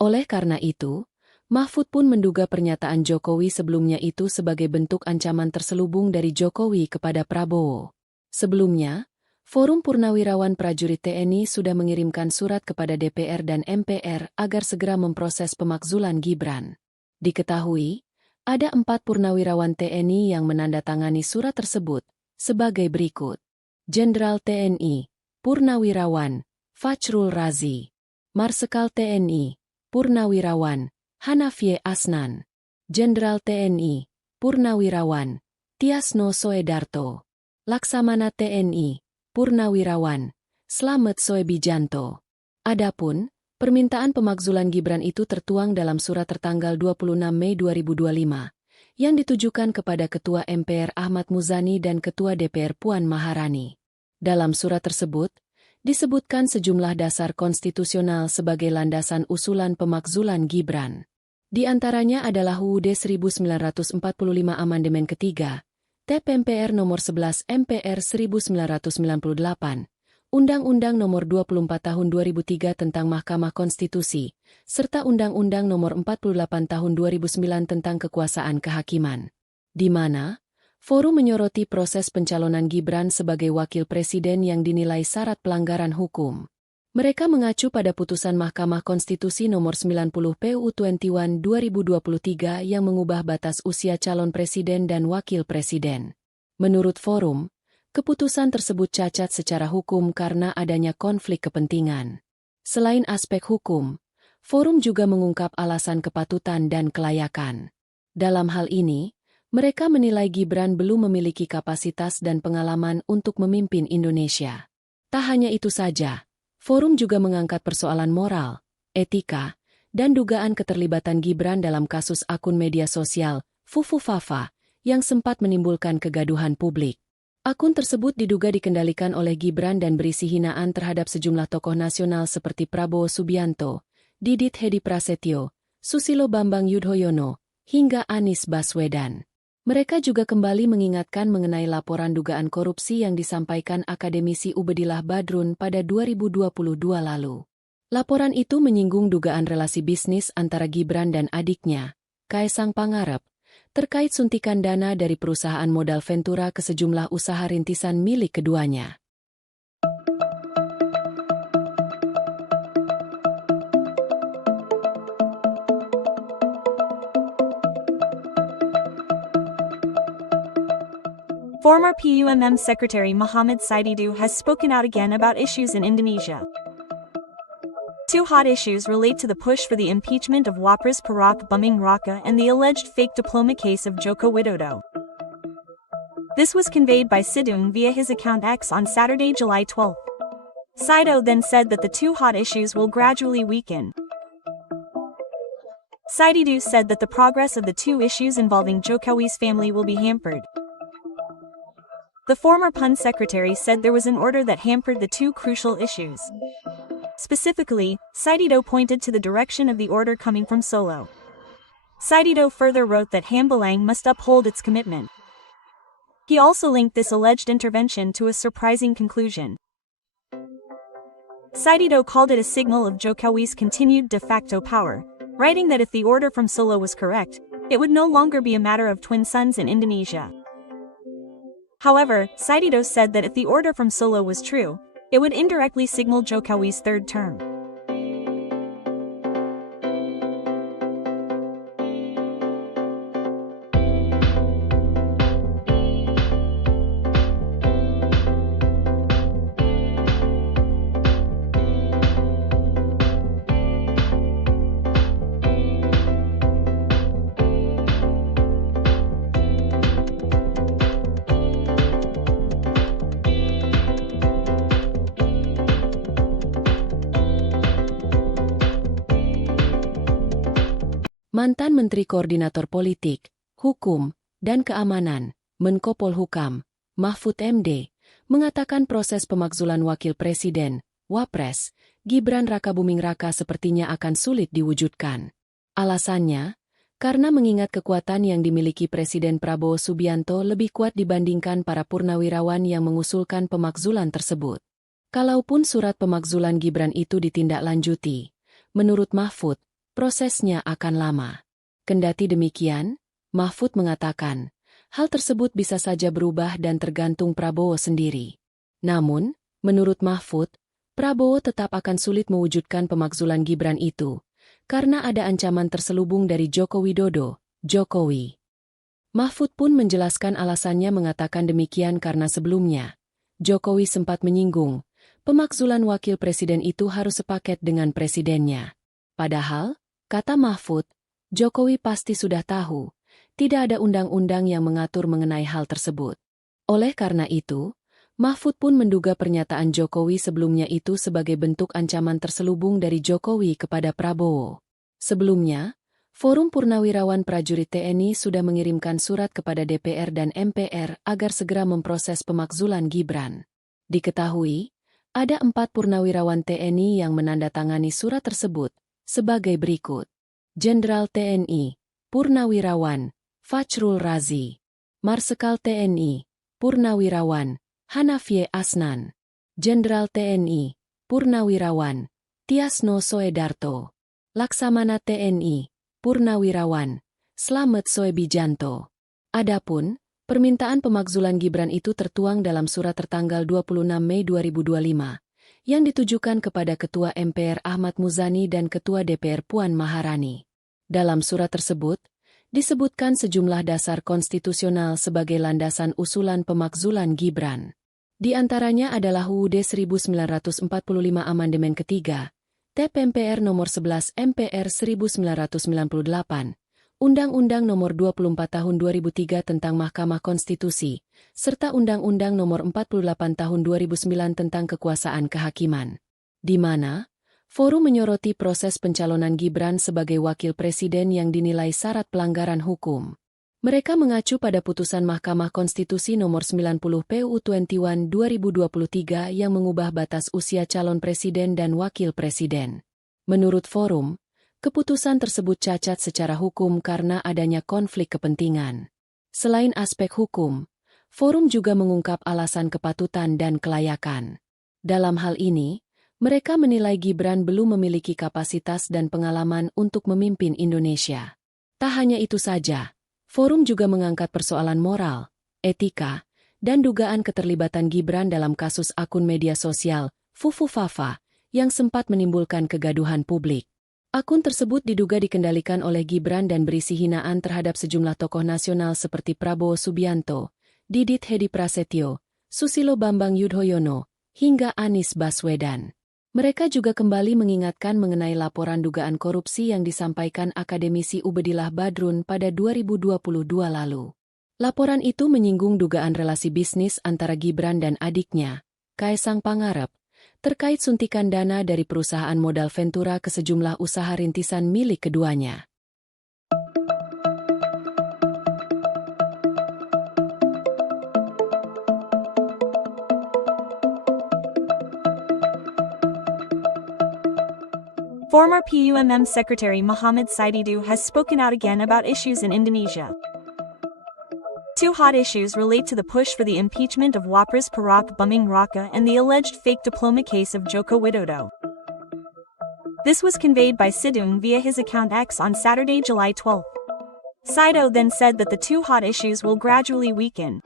Oleh karena itu, Mahfud pun menduga pernyataan Jokowi sebelumnya itu sebagai bentuk ancaman terselubung dari Jokowi kepada Prabowo. Sebelumnya, Forum Purnawirawan Prajurit TNI sudah mengirimkan surat kepada DPR dan MPR agar segera memproses pemakzulan Gibran. Diketahui, ada 4 purnawirawan TNI yang menandatangani surat tersebut, sebagai berikut. Jenderal TNI, Purnawirawan, Fachrul Razi. Marsekal TNI, Purnawirawan, Hanafie Asnan. Jenderal TNI, Purnawirawan, Tiasno Soedarto. Laksamana TNI, Purnawirawan, Slamet Soebijanto. Adapun, permintaan pemakzulan Gibran itu tertuang dalam surat tertanggal 26 Mei 2025, yang ditujukan kepada Ketua MPR Ahmad Muzani dan Ketua DPR Puan Maharani. Dalam surat tersebut, disebutkan sejumlah dasar konstitusional sebagai landasan usulan pemakzulan Gibran. Di antaranya adalah UUD 1945 Amandemen Ketiga, TEP MPR Nomor 11 MPR 1998, Undang-Undang Nomor 24 Tahun 2003 tentang Mahkamah Konstitusi, serta Undang-Undang Nomor 48 Tahun 2009 tentang Kekuasaan Kehakiman. Di mana, Forum menyoroti proses pencalonan Gibran sebagai wakil presiden yang dinilai syarat pelanggaran hukum. Mereka mengacu pada putusan Mahkamah Konstitusi Nomor 90 PUU 21 2023 yang mengubah batas usia calon presiden dan wakil presiden. Menurut Forum, keputusan tersebut cacat secara hukum karena adanya konflik kepentingan. Selain aspek hukum, Forum juga mengungkap alasan kepatutan dan kelayakan. Dalam hal ini, mereka menilai Gibran belum memiliki kapasitas dan pengalaman untuk memimpin Indonesia. Tak hanya itu saja, Forum juga mengangkat persoalan moral, etika, dan dugaan keterlibatan Gibran dalam kasus akun media sosial, Fufu Fafa, yang sempat menimbulkan kegaduhan publik. Akun tersebut diduga dikendalikan oleh Gibran dan berisi hinaan terhadap sejumlah tokoh nasional seperti Prabowo Subianto, Didit Hedi Prasetyo, Susilo Bambang Yudhoyono, hingga Anies Baswedan. Mereka juga kembali mengingatkan mengenai laporan dugaan korupsi yang disampaikan akademisi Ubedillah Badrun pada 2022 lalu. Laporan itu menyinggung dugaan relasi bisnis antara Gibran dan adiknya, Kaesang Pangarep, terkait suntikan dana dari perusahaan modal Ventura ke sejumlah usaha rintisan milik keduanya. Former PUMM Secretary Muhammad Saididu has spoken out again about issues in Indonesia. 2 hot issues relate to the push for the impeachment of Wapres Parak Buming Raka and the alleged fake diploma case of Joko Widodo. This was conveyed by Sidung via his account X on Saturday, July 12. Saido then said that the 2 hot issues will gradually weaken. Saididu said that the progress of the 2 issues involving Jokowi's family will be hampered. The former PUN secretary said there was an order that hampered the 2 crucial issues. Specifically, Saidido pointed to the direction of the order coming from Solo. Saidido further wrote that Hambalang must uphold its commitment. He also linked this alleged intervention to a surprising conclusion. Saidido called it a signal of Jokowi's continued de facto power, writing that if the order from Solo was correct, it would no longer be a matter of twin sons in Indonesia. However, Saidido said that if the order from Solo was true, it would indirectly signal Jokowi's 3rd term. Mantan Menteri Koordinator Politik, Hukum, dan Keamanan, Menko Polhukam, Mahfud MD, mengatakan proses pemakzulan Wakil Presiden, Wapres, Gibran Rakabuming Raka sepertinya akan sulit diwujudkan. Alasannya, karena mengingat kekuatan yang dimiliki Presiden Prabowo Subianto lebih kuat dibandingkan para purnawirawan yang mengusulkan pemakzulan tersebut. Kalaupun surat pemakzulan Gibran itu ditindaklanjuti, menurut Mahfud, prosesnya akan lama. Kendati demikian, Mahfud mengatakan, hal tersebut bisa saja berubah dan tergantung Prabowo sendiri. Namun, menurut Mahfud, Prabowo tetap akan sulit mewujudkan pemakzulan Gibran itu, karena ada ancaman terselubung dari Joko Widodo, Jokowi. Mahfud pun menjelaskan alasannya mengatakan demikian karena sebelumnya, Jokowi sempat menyinggung, pemakzulan wakil presiden itu harus sepaket dengan presidennya. Padahal, kata Mahfud, Jokowi pasti sudah tahu, tidak ada undang-undang yang mengatur mengenai hal tersebut. Oleh karena itu, Mahfud pun menduga pernyataan Jokowi sebelumnya itu sebagai bentuk ancaman terselubung dari Jokowi kepada Prabowo. Sebelumnya, Forum Purnawirawan Prajurit TNI sudah mengirimkan surat kepada DPR dan MPR agar segera memproses pemakzulan Gibran. Diketahui, ada 4 purnawirawan TNI yang menandatangani surat tersebut, sebagai berikut. Jenderal TNI, Purnawirawan, Fachrul Razi. Marsekal TNI, Purnawirawan, Hanafie Asnan. Jenderal TNI, Purnawirawan, Tiasno Soedarto. Laksamana TNI, Purnawirawan, Slamet Soebijanto. Adapun, permintaan pemakzulan Gibran itu tertuang dalam surat tertanggal 26 Mei 2025, yang ditujukan kepada Ketua MPR Ahmad Muzani dan Ketua DPR Puan Maharani. Dalam surat tersebut, disebutkan sejumlah dasar konstitusional sebagai landasan usulan pemakzulan Gibran. Di antaranya adalah UUD 1945 Amandemen Ketiga, TEP MPR Nomor 11 MPR 1998, Undang-Undang Nomor 24 Tahun 2003 tentang Mahkamah Konstitusi, serta Undang-Undang Nomor 48 Tahun 2009 tentang Kekuasaan Kehakiman. Di mana, Forum menyoroti proses pencalonan Gibran sebagai wakil presiden yang dinilai syarat pelanggaran hukum. Mereka mengacu pada putusan Mahkamah Konstitusi Nomor 90 PUU 21 2023 yang mengubah batas usia calon presiden dan wakil presiden. Menurut Forum, keputusan tersebut cacat secara hukum karena adanya konflik kepentingan. Selain aspek hukum, Forum juga mengungkap alasan kepatutan dan kelayakan. Dalam hal ini, mereka menilai Gibran belum memiliki kapasitas dan pengalaman untuk memimpin Indonesia. Tak hanya itu saja, Forum juga mengangkat persoalan moral, etika, dan dugaan keterlibatan Gibran dalam kasus akun media sosial, Fufu Fafa, yang sempat menimbulkan kegaduhan publik. Akun tersebut diduga dikendalikan oleh Gibran dan berisi hinaan terhadap sejumlah tokoh nasional seperti Prabowo Subianto, Didit Hedi Prasetyo, Susilo Bambang Yudhoyono, hingga Anies Baswedan. Mereka juga kembali mengingatkan mengenai laporan dugaan korupsi yang disampaikan akademisi Ubedillah Badrun pada 2022 lalu. Laporan itu menyinggung dugaan relasi bisnis antara Gibran dan adiknya, Kaesang Pangarep, terkait suntikan dana dari perusahaan modal Ventura ke sejumlah usaha rintisan milik keduanya. Former PUMM Secretary Muhammad Saididu has spoken out again about issues in Indonesia. 2 hot issues relate to the push for the impeachment of Wapres Parak Buming Raka and the alleged fake diploma case of Joko Widodo. This was conveyed by Sidung via his account X on Saturday, July 12. Saido then said that the 2 hot issues will gradually weaken.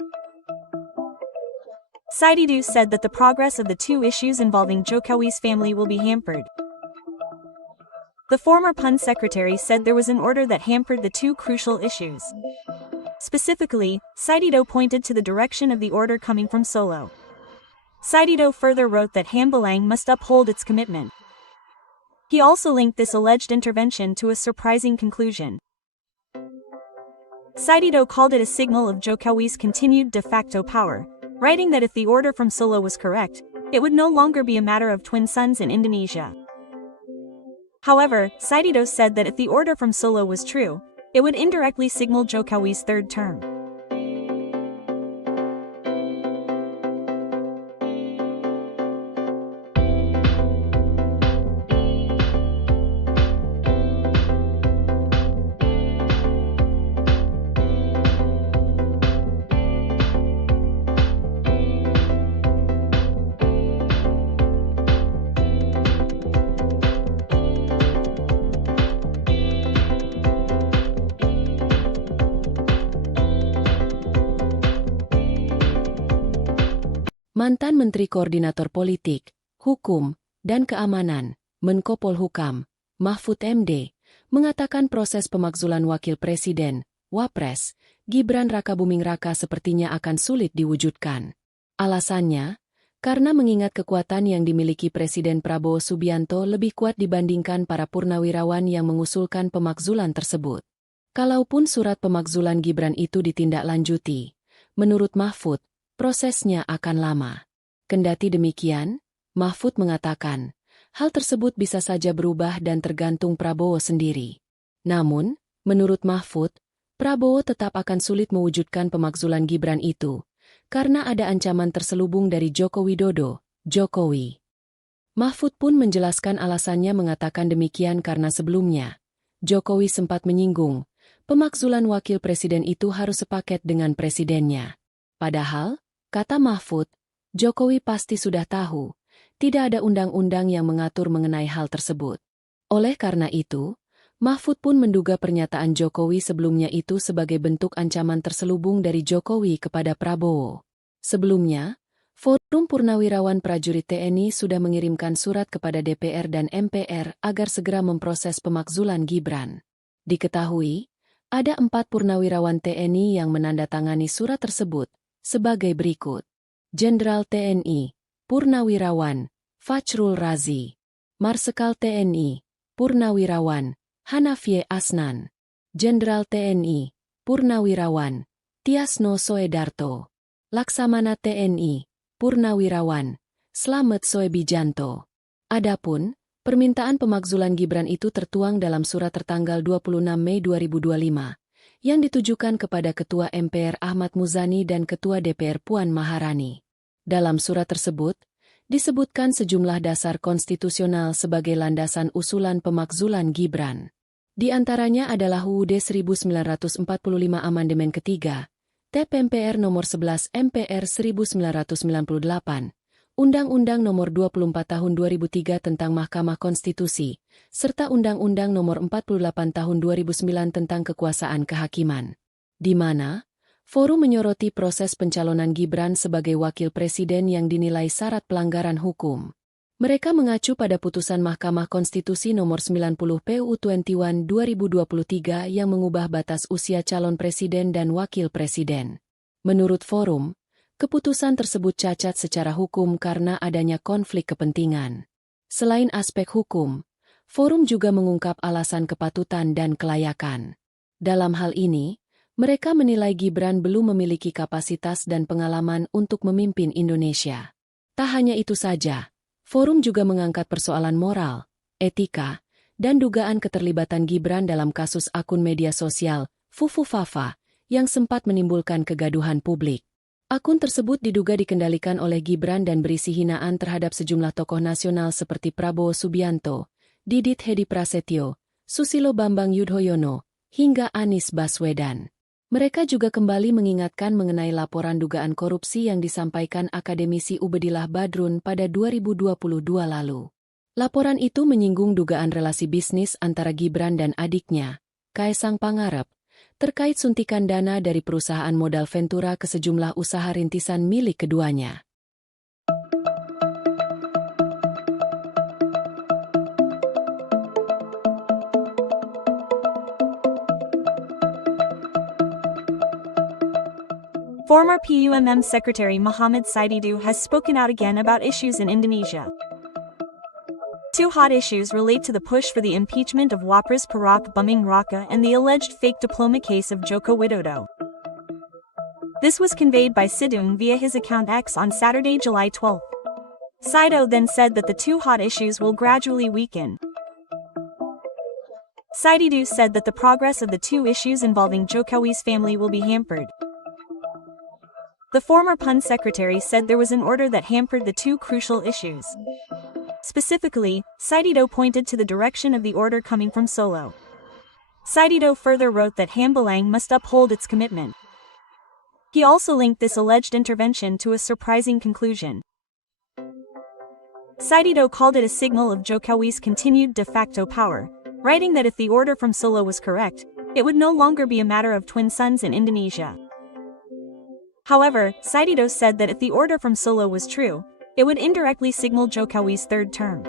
Saididu said that the progress of the 2 issues involving Jokowi's family will be hampered. The former PUN secretary said there was an order that hampered the 2 crucial issues. Specifically, Saidido pointed to the direction of the order coming from Solo. Saidido further wrote that Hambalang must uphold its commitment. He also linked this alleged intervention to a surprising conclusion. Saidido called it a signal of Jokowi's continued de facto power, writing that if the order from Solo was correct, it would no longer be a matter of twin sons in Indonesia. However, Saidido said that if the order from Solo was true, it would indirectly signal Jokowi's third term. Mantan Menteri Koordinator Politik, Hukum, dan Keamanan, Menko Polhukam, Mahfud MD, mengatakan proses pemakzulan Wakil Presiden, Wapres, Gibran Rakabuming Raka sepertinya akan sulit diwujudkan. Alasannya, karena mengingat kekuatan yang dimiliki Presiden Prabowo Subianto lebih kuat dibandingkan para purnawirawan yang mengusulkan pemakzulan tersebut. Kalaupun surat pemakzulan Gibran itu ditindaklanjuti, menurut Mahfud, prosesnya akan lama. Kendati demikian, Mahfud mengatakan, hal tersebut bisa saja berubah dan tergantung Prabowo sendiri. Namun, menurut Mahfud, Prabowo tetap akan sulit mewujudkan pemakzulan Gibran itu, karena ada ancaman terselubung dari Joko Widodo, Jokowi. Mahfud pun menjelaskan alasannya mengatakan demikian karena sebelumnya, Jokowi sempat menyinggung, pemakzulan wakil presiden itu harus sepaket dengan presidennya. Padahal, kata Mahfud, Jokowi pasti sudah tahu, tidak ada undang-undang yang mengatur mengenai hal tersebut. Oleh karena itu, Mahfud pun menduga pernyataan Jokowi sebelumnya itu sebagai bentuk ancaman terselubung dari Jokowi kepada Prabowo. Sebelumnya, Forum Purnawirawan Prajurit TNI sudah mengirimkan surat kepada DPR dan MPR agar segera memproses pemakzulan Gibran. Diketahui, ada 4 purnawirawan TNI yang menandatangani surat tersebut, sebagai berikut. Jenderal TNI, Purnawirawan, Fachrul Razi. Marsekal TNI, Purnawirawan, Hanafie Asnan. Jenderal TNI, Purnawirawan, Tiasno Soedarto. Laksamana TNI, Purnawirawan, Slamet Soebijanto. Adapun, permintaan pemakzulan Gibran itu tertuang dalam surat tertanggal 26 Mei 2025. Yang ditujukan kepada Ketua MPR Ahmad Muzani dan Ketua DPR Puan Maharani. Dalam surat tersebut, disebutkan sejumlah dasar konstitusional sebagai landasan usulan pemakzulan Gibran. Di antaranya adalah UUD 1945 Amandemen Ketiga, TEP MPR Nomor 11 MPR 1998, Undang-Undang Nomor 24 Tahun 2003 tentang Mahkamah Konstitusi, serta Undang-Undang Nomor 48 Tahun 2009 tentang Kekuasaan Kehakiman. Di mana, Forum menyoroti proses pencalonan Gibran sebagai wakil presiden yang dinilai syarat pelanggaran hukum. Mereka mengacu pada putusan Mahkamah Konstitusi Nomor 90 PUU 21 2023 yang mengubah batas usia calon presiden dan wakil presiden. Menurut Forum, keputusan tersebut cacat secara hukum karena adanya konflik kepentingan. Selain aspek hukum, Forum juga mengungkap alasan kepatutan dan kelayakan. Dalam hal ini, mereka menilai Gibran belum memiliki kapasitas dan pengalaman untuk memimpin Indonesia. Tak hanya itu saja, Forum juga mengangkat persoalan moral, etika, dan dugaan keterlibatan Gibran dalam kasus akun media sosial, Fufu Fafa, yang sempat menimbulkan kegaduhan publik. Akun tersebut diduga dikendalikan oleh Gibran dan berisi hinaan terhadap sejumlah tokoh nasional seperti Prabowo Subianto, Didit Hedi Prasetyo, Susilo Bambang Yudhoyono, hingga Anies Baswedan. Mereka juga kembali mengingatkan mengenai laporan dugaan korupsi yang disampaikan akademisi Ubedillah Badrun pada 2022 lalu. Laporan itu menyinggung dugaan relasi bisnis antara Gibran dan adiknya, Kaesang Pangarep, terkait suntikan dana dari perusahaan modal Ventura ke sejumlah usaha rintisan milik keduanya. Former PUMM Secretary Muhammad Saididu has spoken out again about issues in Indonesia. 2 hot issues relate to the push for the impeachment of Wapres Rakabuming Raka and the alleged fake diploma case of Joko Widodo. This was conveyed by Sidung via his account X on Saturday, July 12. Saido then said that the 2 hot issues will gradually weaken. Saididu said that the progress of the two issues involving Jokowi's family will be hampered. The former PUN secretary said there was an order that hampered the two crucial issues. Specifically, Saidido pointed to the direction of the order coming from Solo. Saidido further wrote that Hambalang must uphold its commitment. He also linked this alleged intervention to a surprising conclusion. Saidido called it a signal of Jokowi's continued de facto power, writing that if the order from Solo was correct, it would no longer be a matter of twin sons in Indonesia. However, Saidido said that if the order from Solo was true, it would indirectly signal Jokowi's third term.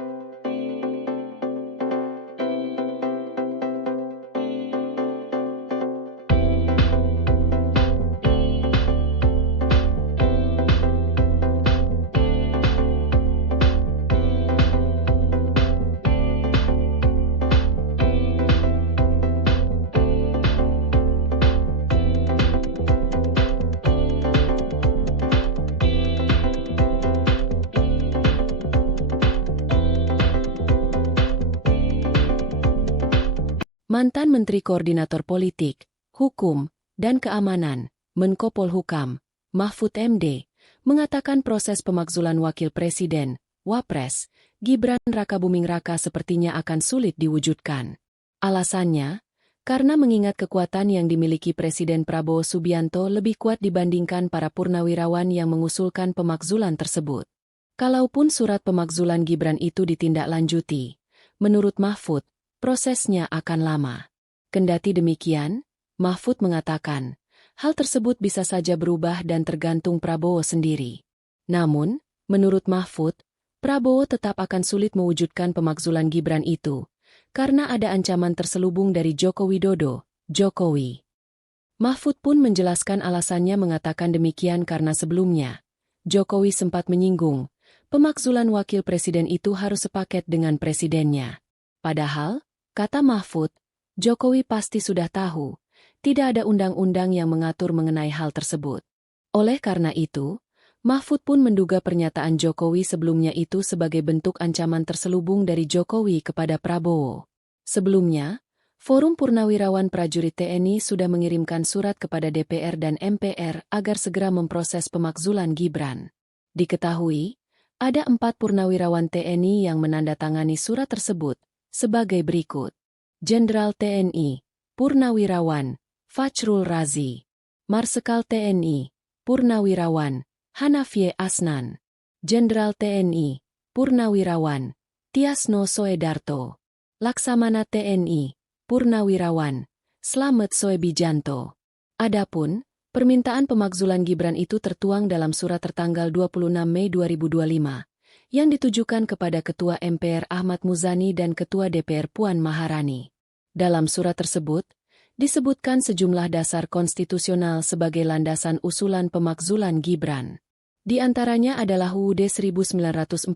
Mantan Menteri Koordinator Politik, Hukum, dan Keamanan, Menko Polhukam, Mahfud MD, mengatakan proses pemakzulan Wakil Presiden, Wapres, Gibran Rakabuming Raka sepertinya akan sulit diwujudkan. Alasannya, karena mengingat kekuatan yang dimiliki Presiden Prabowo Subianto lebih kuat dibandingkan para purnawirawan yang mengusulkan pemakzulan tersebut. Kalaupun surat pemakzulan Gibran itu ditindaklanjuti, menurut Mahfud, prosesnya akan lama. Kendati demikian, Mahfud mengatakan, hal tersebut bisa saja berubah dan tergantung Prabowo sendiri. Namun, menurut Mahfud, Prabowo tetap akan sulit mewujudkan pemakzulan Gibran itu, karena ada ancaman terselubung dari Joko Widodo, Jokowi. Mahfud pun menjelaskan alasannya mengatakan demikian karena sebelumnya, Jokowi sempat menyinggung, pemakzulan Wakil Presiden itu harus sepaket dengan presidennya. Padahal, kata Mahfud, Jokowi pasti sudah tahu, tidak ada undang-undang yang mengatur mengenai hal tersebut. Oleh karena itu, Mahfud pun menduga pernyataan Jokowi sebelumnya itu sebagai bentuk ancaman terselubung dari Jokowi kepada Prabowo. Sebelumnya, Forum Purnawirawan Prajurit TNI sudah mengirimkan surat kepada DPR dan MPR agar segera memproses pemakzulan Gibran. Diketahui, ada 4 purnawirawan TNI yang menandatangani surat tersebut, sebagai berikut. Jenderal TNI, Purnawirawan, Fachrul Razi. Marsekal TNI, Purnawirawan, Hanafie Asnan. Jenderal TNI, Purnawirawan, Tiasno Soedarto. Laksamana TNI, Purnawirawan, Slamet Soebijanto. Adapun, permintaan pemakzulan Gibran itu tertuang dalam surat tertanggal 26 Mei 2025. Yang ditujukan kepada Ketua MPR Ahmad Muzani dan Ketua DPR Puan Maharani. Dalam surat tersebut, disebutkan sejumlah dasar konstitusional sebagai landasan usulan pemakzulan Gibran. Di antaranya adalah UUD 1945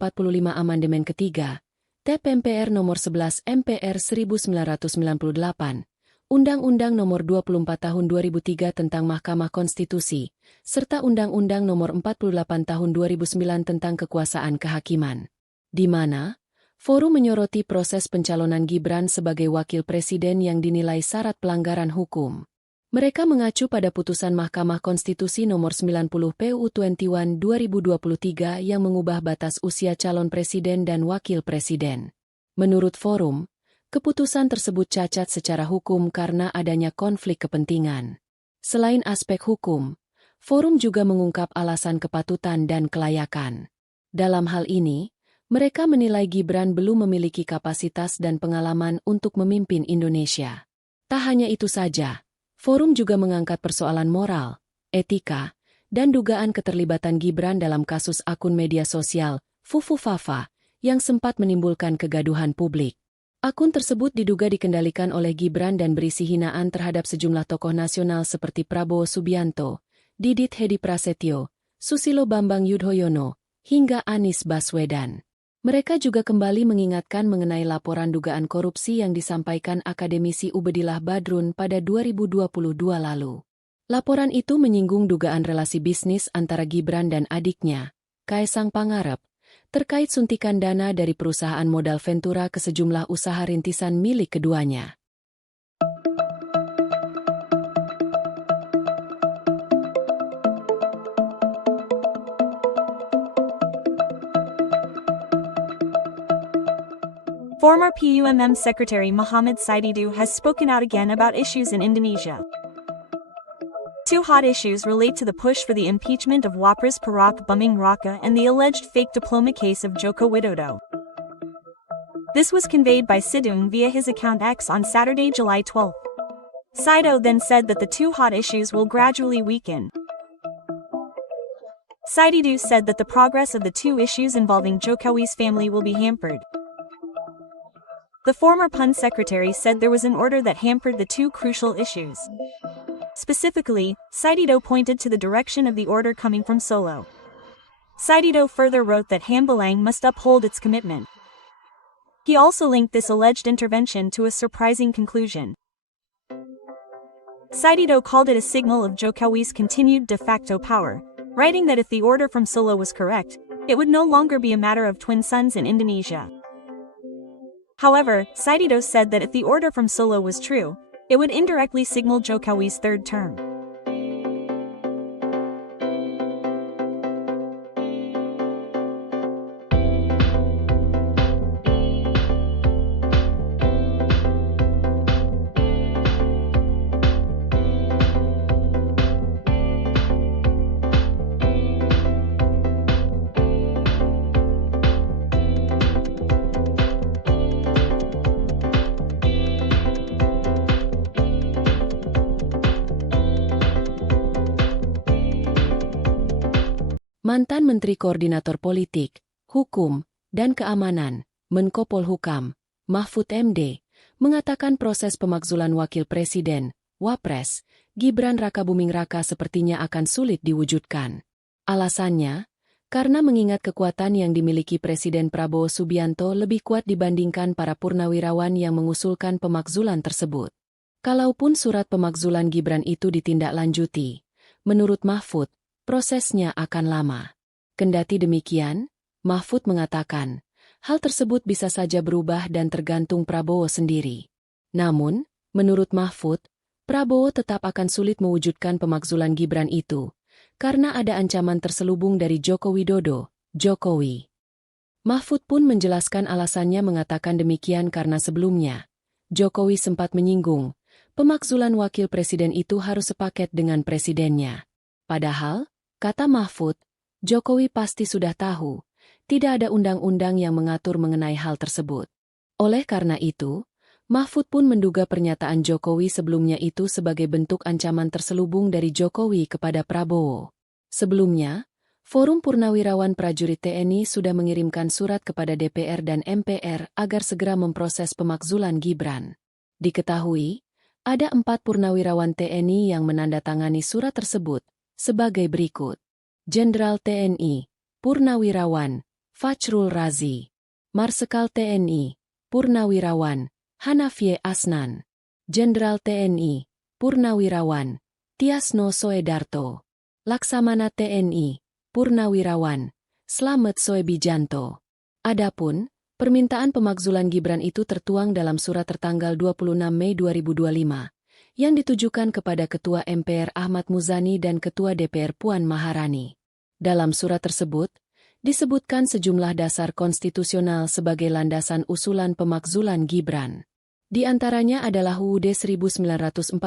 Amandemen Ketiga, TEP MPR Nomor 11 MPR 1998, Undang-Undang Nomor 24 Tahun 2003 tentang Mahkamah Konstitusi, serta Undang-Undang Nomor 48 Tahun 2009 tentang Kekuasaan Kehakiman. Di mana, Forum menyoroti proses pencalonan Gibran sebagai Wakil Presiden yang dinilai syarat pelanggaran hukum. Mereka mengacu pada putusan Mahkamah Konstitusi Nomor 90 PU 21 2023 yang mengubah batas usia calon presiden dan wakil presiden. Menurut Forum, keputusan tersebut cacat secara hukum karena adanya konflik kepentingan. Selain aspek hukum, Forum juga mengungkap alasan kepatutan dan kelayakan. Dalam hal ini, mereka menilai Gibran belum memiliki kapasitas dan pengalaman untuk memimpin Indonesia. Tak hanya itu saja, Forum juga mengangkat persoalan moral, etika, dan dugaan keterlibatan Gibran dalam kasus akun media sosial, Fufu Fafa, yang sempat menimbulkan kegaduhan publik. Akun tersebut diduga dikendalikan oleh Gibran dan berisi hinaan terhadap sejumlah tokoh nasional seperti Prabowo Subianto, Didit Hedi Prasetyo, Susilo Bambang Yudhoyono, hingga Anies Baswedan. Mereka juga kembali mengingatkan mengenai laporan dugaan korupsi yang disampaikan akademisi Ubedillah Badrun pada 2022 lalu. Laporan itu menyinggung dugaan relasi bisnis antara Gibran dan adiknya, Kaesang Pangarep, terkait suntikan dana dari perusahaan modal Ventura ke sejumlah usaha rintisan milik keduanya. Former PUMM Secretary Muhammad Saididu has spoken out again about issues in Indonesia. Two hot issues relate to the push for the impeachment of Wapres Perak Buming Raka and the alleged fake diploma case of Joko Widodo. This was conveyed by Sidung via his account X on Saturday, July 12. Saido then said that the two hot issues will gradually weaken. Saididu said that the progress of the two issues involving Jokowi's family will be hampered. The former PUN secretary said there was an order that hampered the two crucial issues. Specifically, Saidido pointed to the direction of the order coming from Solo. Saidido further wrote that Hambalang must uphold its commitment. He also linked this alleged intervention to a surprising conclusion. Saidido called it a signal of Jokowi's continued de facto power, writing that if the order from Solo was correct, it would no longer be a matter of twin sons in Indonesia. However, Saidido said that if the order from Solo was true, it would indirectly signal Jokowi's third term. Mantan Menteri Koordinator Politik, Hukum, dan Keamanan, Menko Polhukam, Mahfud MD, mengatakan proses pemakzulan Wakil Presiden, Wapres, Gibran Rakabuming Raka sepertinya akan sulit diwujudkan. Alasannya, karena mengingat kekuatan yang dimiliki Presiden Prabowo Subianto lebih kuat dibandingkan para purnawirawan yang mengusulkan pemakzulan tersebut. Kalaupun surat pemakzulan Gibran itu ditindaklanjuti, menurut Mahfud, prosesnya akan lama. Kendati demikian, Mahfud mengatakan, hal tersebut bisa saja berubah dan tergantung Prabowo sendiri. Namun, menurut Mahfud, Prabowo tetap akan sulit mewujudkan pemakzulan Gibran itu, karena ada ancaman terselubung dari Joko Widodo, Jokowi. Mahfud pun menjelaskan alasannya mengatakan demikian karena sebelumnya, Jokowi sempat menyinggung, pemakzulan wakil presiden itu harus sepaket dengan presidennya. Padahal, kata Mahfud, Jokowi pasti sudah tahu, tidak ada undang-undang yang mengatur mengenai hal tersebut. Oleh karena itu, Mahfud pun menduga pernyataan Jokowi sebelumnya itu sebagai bentuk ancaman terselubung dari Jokowi kepada Prabowo. Sebelumnya, Forum Purnawirawan Prajurit TNI sudah mengirimkan surat kepada DPR dan MPR agar segera memproses pemakzulan Gibran. Diketahui, ada 4 purnawirawan TNI yang menandatangani surat tersebut, sebagai berikut. Jenderal TNI, Purnawirawan, Fachrul Razi. Marsekal TNI, Purnawirawan, Hanafie Asnan. Jenderal TNI, Purnawirawan, Tiasno Soedarto. Laksamana TNI, Purnawirawan, Slamet Soebijanto. Adapun, permintaan pemakzulan Gibran itu tertuang dalam surat tertanggal 26 Mei 2025. Yang ditujukan kepada Ketua MPR Ahmad Muzani dan Ketua DPR Puan Maharani. Dalam surat tersebut, disebutkan sejumlah dasar konstitusional sebagai landasan usulan pemakzulan Gibran. Di antaranya adalah UUD 1945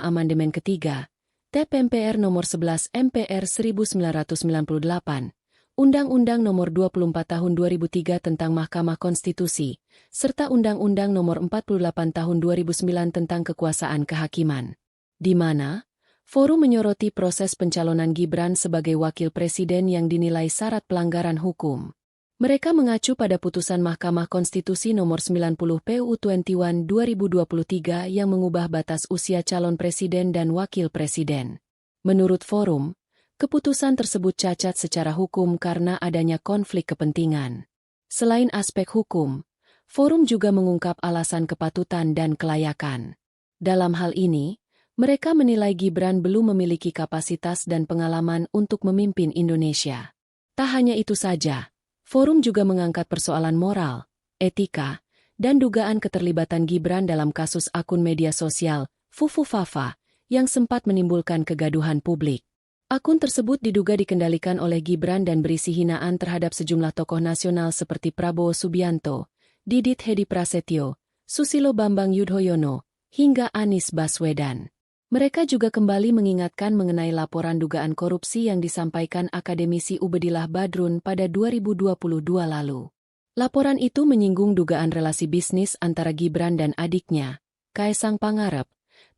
Amandemen Ketiga, TEP MPR Nomor 11 MPR 1998, Undang-Undang Nomor 24 Tahun 2003 tentang Mahkamah Konstitusi, serta Undang-Undang Nomor 48 Tahun 2009 tentang Kekuasaan Kehakiman. Di mana, Forum menyoroti proses pencalonan Gibran sebagai wakil presiden yang dinilai syarat pelanggaran hukum. Mereka mengacu pada putusan Mahkamah Konstitusi Nomor 90 PUU 21 2023 yang mengubah batas usia calon presiden dan wakil presiden. Menurut Forum, keputusan tersebut cacat secara hukum karena adanya konflik kepentingan. Selain aspek hukum, Forum juga mengungkap alasan kepatutan dan kelayakan. Dalam hal ini, mereka menilai Gibran belum memiliki kapasitas dan pengalaman untuk memimpin Indonesia. Tak hanya itu saja, Forum juga mengangkat persoalan moral, etika, dan dugaan keterlibatan Gibran dalam kasus akun media sosial, Fufu Fafa, yang sempat menimbulkan kegaduhan publik. Akun tersebut diduga dikendalikan oleh Gibran dan berisi hinaan terhadap sejumlah tokoh nasional seperti Prabowo Subianto, Didit Hedi Prasetyo, Susilo Bambang Yudhoyono, hingga Anies Baswedan. Mereka juga kembali mengingatkan mengenai laporan dugaan korupsi yang disampaikan akademisi Ubedillah Badrun pada 2022 lalu. Laporan itu menyinggung dugaan relasi bisnis antara Gibran dan adiknya, Kaesang Pangarep,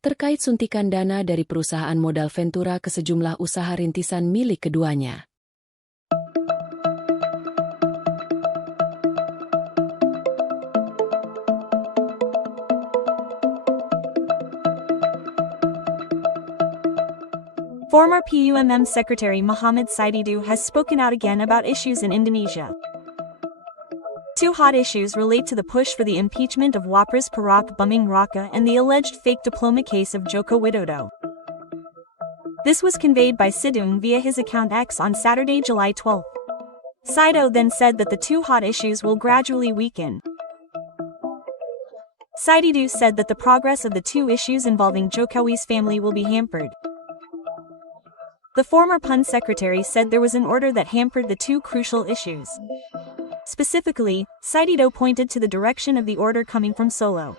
terkait suntikan dana dari perusahaan modal Ventura ke sejumlah usaha rintisan milik keduanya. Former PUMM Secretary Muhammad Saididu has spoken out again about issues in Indonesia. Two hot issues relate to the push for the impeachment of Wapres Perak Buming Raka and the alleged fake diploma case of Joko Widodo. This was conveyed by Sidung via his account X on Saturday, July 12. Saido then said that the two hot issues will gradually weaken. Saididu said that the progress of the two issues involving Jokowi's family will be hampered. The former PUN secretary said there was an order that hampered the two crucial issues. Specifically, Saidido pointed to the direction of the order coming from Solo.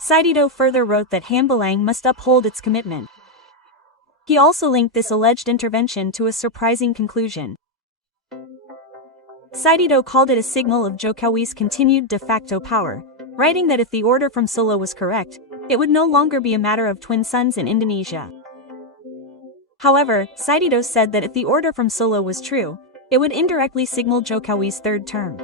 Saidido further wrote that Hambalang must uphold its commitment. He also linked this alleged intervention to a surprising conclusion. Saidido called it a signal of Jokowi's continued de facto power, writing that if the order from Solo was correct, it would no longer be a matter of twin sons in Indonesia. However, Saidido said that if the order from Solo was true, it would indirectly signal Jokowi's third term.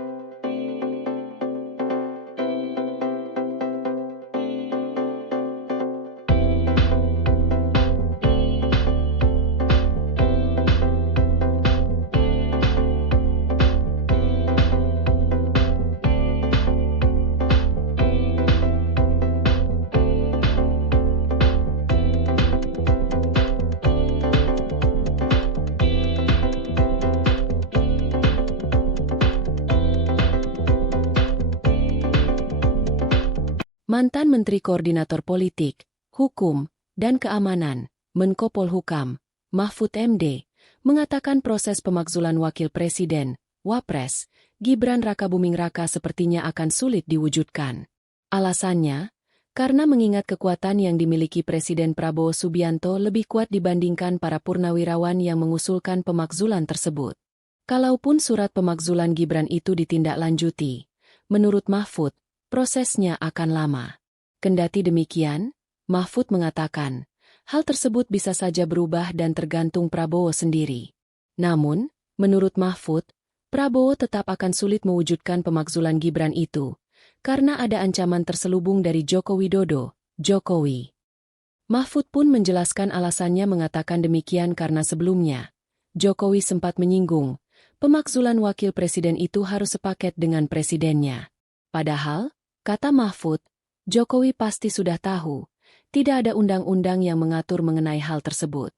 Mantan Menteri Koordinator Politik, Hukum, dan Keamanan, Menko Polhukam, Mahfud MD, mengatakan proses pemakzulan Wakil Presiden, Wapres, Gibran Rakabuming Raka sepertinya akan sulit diwujudkan. Alasannya, karena mengingat kekuatan yang dimiliki Presiden Prabowo Subianto lebih kuat dibandingkan para purnawirawan yang mengusulkan pemakzulan tersebut. Kalaupun surat pemakzulan Gibran itu ditindaklanjuti, menurut Mahfud, prosesnya akan lama. Kendati demikian, Mahfud mengatakan, hal tersebut bisa saja berubah dan tergantung Prabowo sendiri. Namun, menurut Mahfud, Prabowo tetap akan sulit mewujudkan pemakzulan Gibran itu, karena ada ancaman terselubung dari Joko Widodo, Jokowi. Mahfud pun menjelaskan alasannya mengatakan demikian karena sebelumnya, Jokowi sempat menyinggung, pemakzulan wakil presiden itu harus sepaket dengan presidennya. Padahal, kata Mahfud, Jokowi pasti sudah tahu, tidak ada undang-undang yang mengatur mengenai hal tersebut.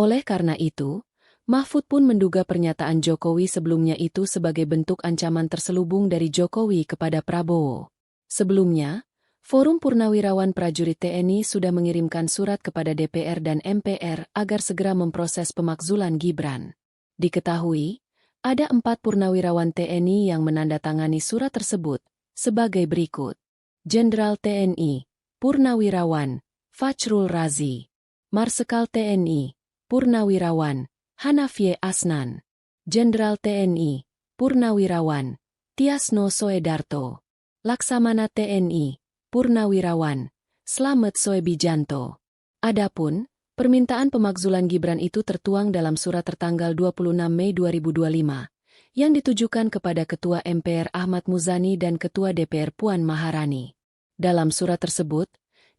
Oleh karena itu, Mahfud pun menduga pernyataan Jokowi sebelumnya itu sebagai bentuk ancaman terselubung dari Jokowi kepada Prabowo. Sebelumnya, Forum Purnawirawan Prajurit TNI sudah mengirimkan surat kepada DPR dan MPR agar segera memproses pemakzulan Gibran. Diketahui, ada 4 purnawirawan TNI yang menandatangani surat tersebut, sebagai berikut. Jenderal TNI, Purnawirawan, Fachrul Razi. Marsekal TNI, Purnawirawan, Hanafie Asnan. Jenderal TNI, Purnawirawan, Tiasno Soedarto. Laksamana TNI, Purnawirawan, Slamet Soebijanto. Adapun, permintaan pemakzulan Gibran itu tertuang dalam surat tertanggal 26 Mei 2025. Yang ditujukan kepada Ketua MPR Ahmad Muzani dan Ketua DPR Puan Maharani. Dalam surat tersebut,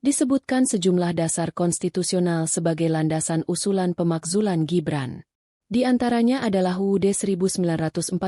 disebutkan sejumlah dasar konstitusional sebagai landasan usulan pemakzulan Gibran. Di antaranya adalah UUD 1945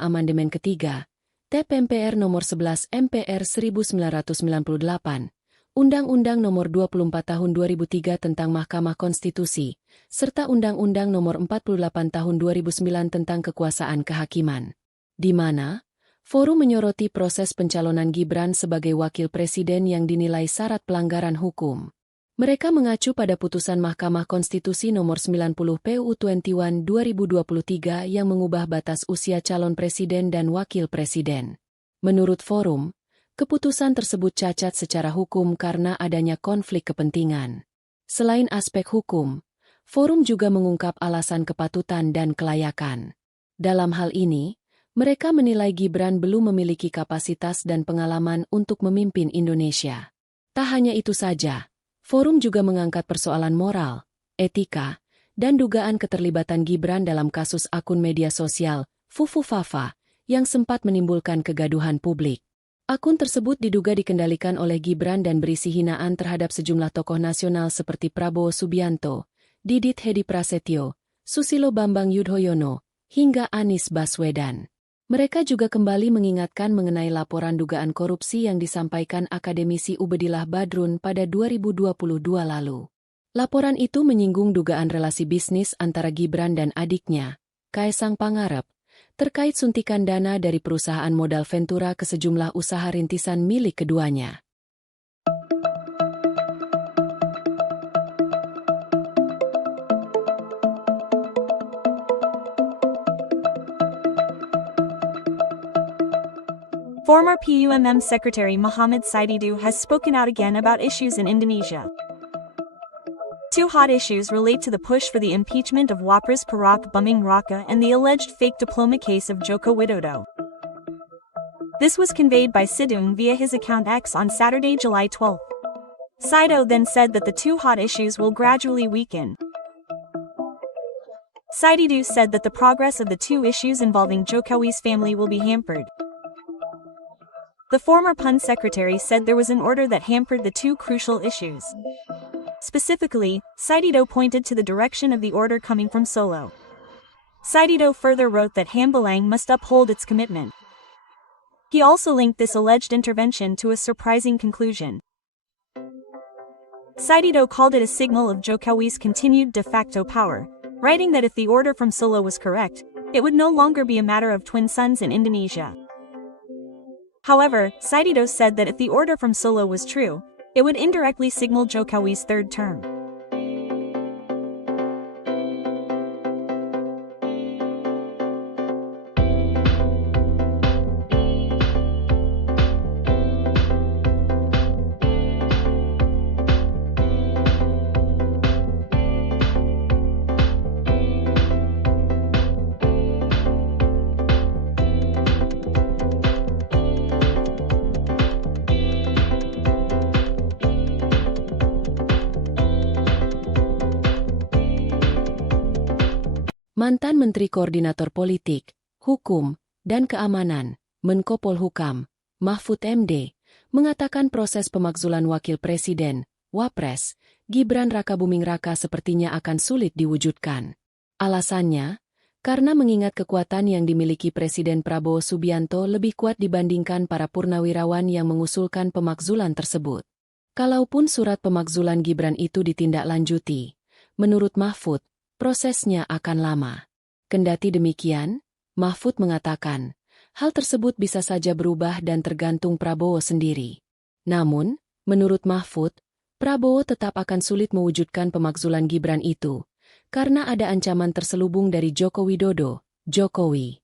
Amandemen Ketiga, TP MPR Nomor 11 MPR 1998, Undang-Undang Nomor 24 Tahun 2003 tentang Mahkamah Konstitusi, serta Undang-Undang Nomor 48 Tahun 2009 tentang Kekuasaan Kehakiman, di mana Forum menyoroti proses pencalonan Gibran sebagai wakil presiden yang dinilai syarat pelanggaran hukum. Mereka mengacu pada putusan Mahkamah Konstitusi Nomor 90 PUU 21 2023 yang mengubah batas usia calon presiden dan wakil presiden. Menurut forum, keputusan tersebut cacat secara hukum karena adanya konflik kepentingan. Selain aspek hukum, forum juga mengungkap alasan kepatutan dan kelayakan. Dalam hal ini, mereka menilai Gibran belum memiliki kapasitas dan pengalaman untuk memimpin Indonesia. Tak hanya itu saja, forum juga mengangkat persoalan moral, etika, dan dugaan keterlibatan Gibran dalam kasus akun media sosial, Fufu Fafa, yang sempat menimbulkan kegaduhan publik. Akun tersebut diduga dikendalikan oleh Gibran dan berisi hinaan terhadap sejumlah tokoh nasional seperti Prabowo Subianto, Didit Hedi Prasetyo, Susilo Bambang Yudhoyono, hingga Anies Baswedan. Mereka juga kembali mengingatkan mengenai laporan dugaan korupsi yang disampaikan akademisi Ubedillah Badrun pada 2022 lalu. Laporan itu menyinggung dugaan relasi bisnis antara Gibran dan adiknya, Kaesang Pangarep, terkait suntikan dana dari perusahaan modal Ventura ke sejumlah usaha rintisan milik keduanya. Former PUMM Secretary Muhammad Saididu has spoken out again about issues in Indonesia. Two hot issues relate to the push for the impeachment of Wapres Perak Buming Raka and the alleged fake diploma case of Joko Widodo. This was conveyed by Sidung via his account X on Saturday, July 12. Saido then said that the two hot issues will gradually weaken. Saididu said that the progress of the two issues involving Jokowi's family will be hampered. The former PUN secretary said there was an order that hampered the two crucial issues. Specifically, Saidido pointed to the direction of the order coming from Solo. Saidido further wrote that Hambalang must uphold its commitment. He also linked this alleged intervention to a surprising conclusion. Saidido called it a signal of Jokowi's continued de facto power, writing that if the order from Solo was correct, it would no longer be a matter of twin sons in Indonesia. However, Saidido said that if the order from Solo was true, it would indirectly signal Jokowi's third term. Mantan Menteri Koordinator Politik, Hukum, dan Keamanan, Menko Polhukam, Mahfud MD, mengatakan proses pemakzulan Wakil Presiden, Wapres, Gibran Rakabuming Raka sepertinya akan sulit diwujudkan. Alasannya, karena mengingat kekuatan yang dimiliki Presiden Prabowo Subianto lebih kuat dibandingkan para purnawirawan yang mengusulkan pemakzulan tersebut. Kalaupun surat pemakzulan Gibran itu ditindaklanjuti, menurut Mahfud, prosesnya akan lama. Kendati demikian, Mahfud mengatakan, hal tersebut bisa saja berubah dan tergantung Prabowo sendiri. Namun, menurut Mahfud, Prabowo tetap akan sulit mewujudkan pemakzulan Gibran itu, karena ada ancaman terselubung dari Joko Widodo, Jokowi.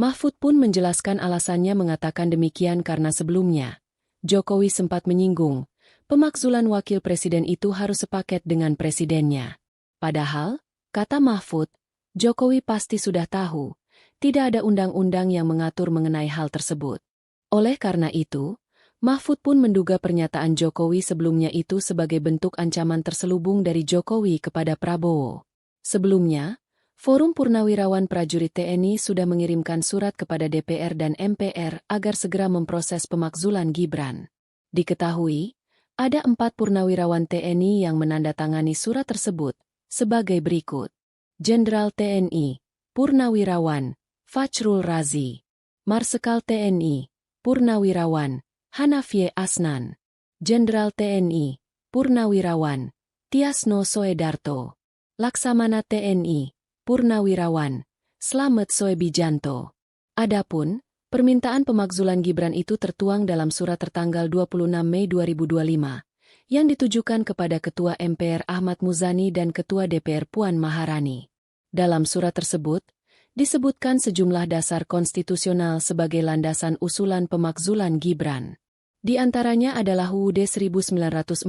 Mahfud pun menjelaskan alasannya mengatakan demikian karena sebelumnya, Jokowi sempat menyinggung, pemakzulan wakil presiden itu harus sepaket dengan presidennya. Padahal, kata Mahfud, Jokowi pasti sudah tahu, tidak ada undang-undang yang mengatur mengenai hal tersebut. Oleh karena itu, Mahfud pun menduga pernyataan Jokowi sebelumnya itu sebagai bentuk ancaman terselubung dari Jokowi kepada Prabowo. Sebelumnya, Forum Purnawirawan Prajurit TNI sudah mengirimkan surat kepada DPR dan MPR agar segera memproses pemakzulan Gibran. Diketahui, ada 4 purnawirawan TNI yang menandatangani surat tersebut, sebagai berikut. Jenderal TNI, Purnawirawan, Fajrul Razi. Marsekal TNI, Purnawirawan, Hanafie Asnan. Jenderal TNI, Purnawirawan, Tiasno Soedarto. Laksamana TNI, Purnawirawan, Slamet Soebijanto. Adapun, permintaan pemakzulan Gibran itu tertuang dalam surat tertanggal 26 Mei 2025. Yang ditujukan kepada Ketua MPR Ahmad Muzani dan Ketua DPR Puan Maharani. Dalam surat tersebut, Disebutkan sejumlah dasar konstitusional sebagai landasan usulan pemakzulan Gibran. Di antaranya adalah UUD 1945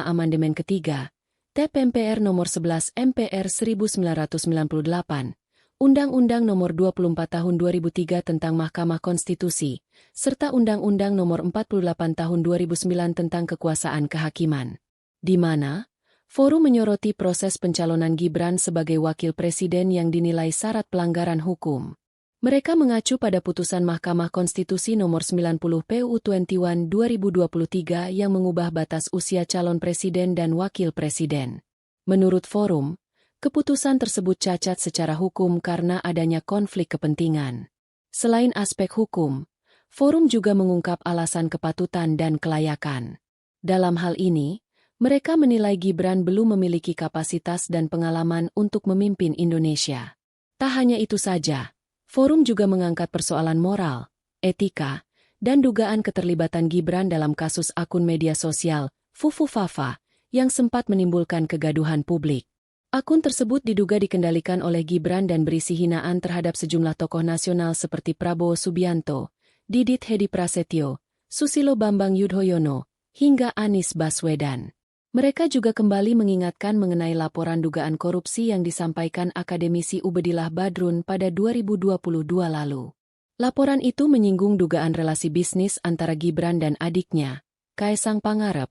Amandemen Ketiga, TP MPR Nomor 11 MPR 1998, Undang-Undang Nomor 24 Tahun 2003 tentang Mahkamah Konstitusi, serta Undang-Undang Nomor 48 Tahun 2009 tentang Kekuasaan Kehakiman. Di mana forum menyoroti proses pencalonan Gibran sebagai wakil presiden yang dinilai syarat pelanggaran hukum. Mereka mengacu pada putusan Mahkamah Konstitusi Nomor 90 PUU 21 2023 yang mengubah batas usia calon presiden dan wakil presiden. Menurut forum, keputusan tersebut cacat secara hukum karena adanya konflik kepentingan. Selain aspek hukum, forum juga mengungkap alasan kepatutan dan kelayakan. Dalam hal ini, mereka menilai Gibran belum memiliki kapasitas dan pengalaman untuk memimpin Indonesia. Tak hanya itu saja, forum juga mengangkat persoalan moral, etika, dan dugaan keterlibatan Gibran dalam kasus akun media sosial, Fufufafa, yang sempat menimbulkan kegaduhan publik. Akun tersebut diduga dikendalikan oleh Gibran dan berisi hinaan terhadap sejumlah tokoh nasional seperti Prabowo Subianto, Didit Hedi Prasetyo, Susilo Bambang Yudhoyono, hingga Anies Baswedan. Mereka juga kembali mengingatkan mengenai laporan dugaan korupsi yang disampaikan akademisi Ubedillah Badrun pada 2022 lalu. Laporan itu menyinggung dugaan relasi bisnis antara Gibran dan adiknya, Kaesang Pangarep,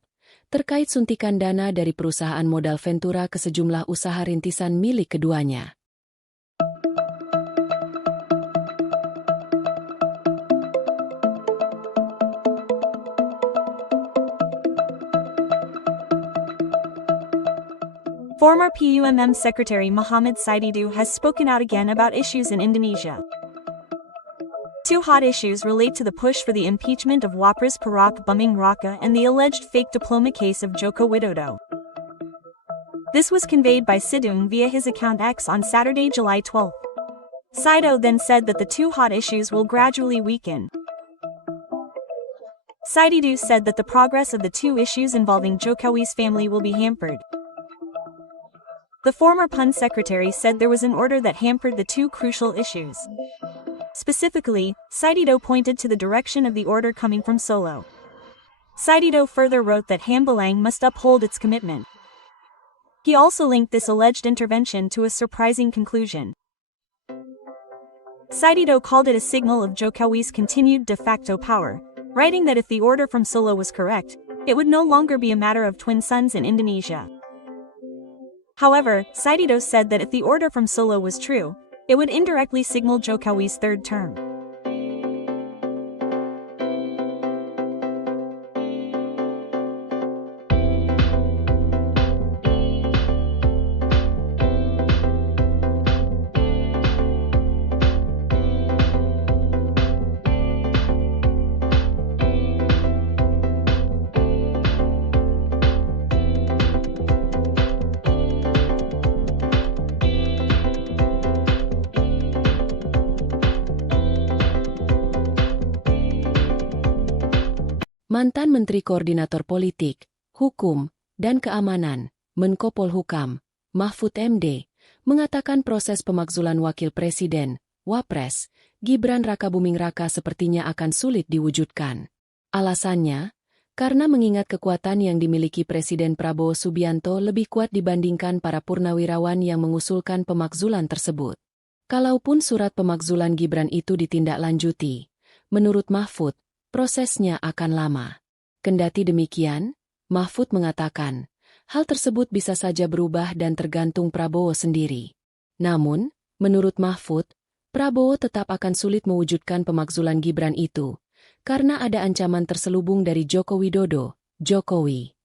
terkait suntikan dana dari perusahaan modal Ventura ke sejumlah usaha rintisan milik keduanya. Former PUMM Secretary Muhammad Saididu has spoken out again about issues in Indonesia. Two hot issues relate to the push for the impeachment of Wapres Perak Buming Raka and the alleged fake diploma case of Joko Widodo. This was conveyed by Sidung via his account X on Saturday, July 12. Saido then said that the two hot issues will gradually weaken. Saididu said that the progress of the two issues involving Jokowi's family will be hampered. The former PUN secretary said there was an order that hampered the two crucial issues. Specifically, Saidido pointed to the direction of the order coming from Solo. Saidido further wrote that Hambalang must uphold its commitment. He also linked this alleged intervention to a surprising conclusion. Saidido called it a signal of Jokowi's continued de facto power, writing that if the order from Solo was correct, it would no longer be a matter of twin sons in Indonesia. However, Saidido said that if the order from Solo was true, it would indirectly signal Jokowi's third term. Mantan Menteri Koordinator Politik, Hukum, dan Keamanan, Menko Polhukam, Mahfud MD, mengatakan proses pemakzulan Wakil Presiden, Wapres, Gibran Rakabuming Raka sepertinya akan sulit diwujudkan. Alasannya, karena mengingat kekuatan yang dimiliki Presiden Prabowo Subianto lebih kuat dibandingkan para purnawirawan yang mengusulkan pemakzulan tersebut. Kalaupun surat pemakzulan Gibran itu ditindaklanjuti, menurut Mahfud, prosesnya akan lama. Kendati demikian, Mahfud mengatakan, hal tersebut bisa saja berubah dan tergantung Prabowo sendiri. Namun, menurut Mahfud, Prabowo tetap akan sulit mewujudkan pemakzulan Gibran itu, karena ada ancaman terselubung dari Joko Widodo, Jokowi.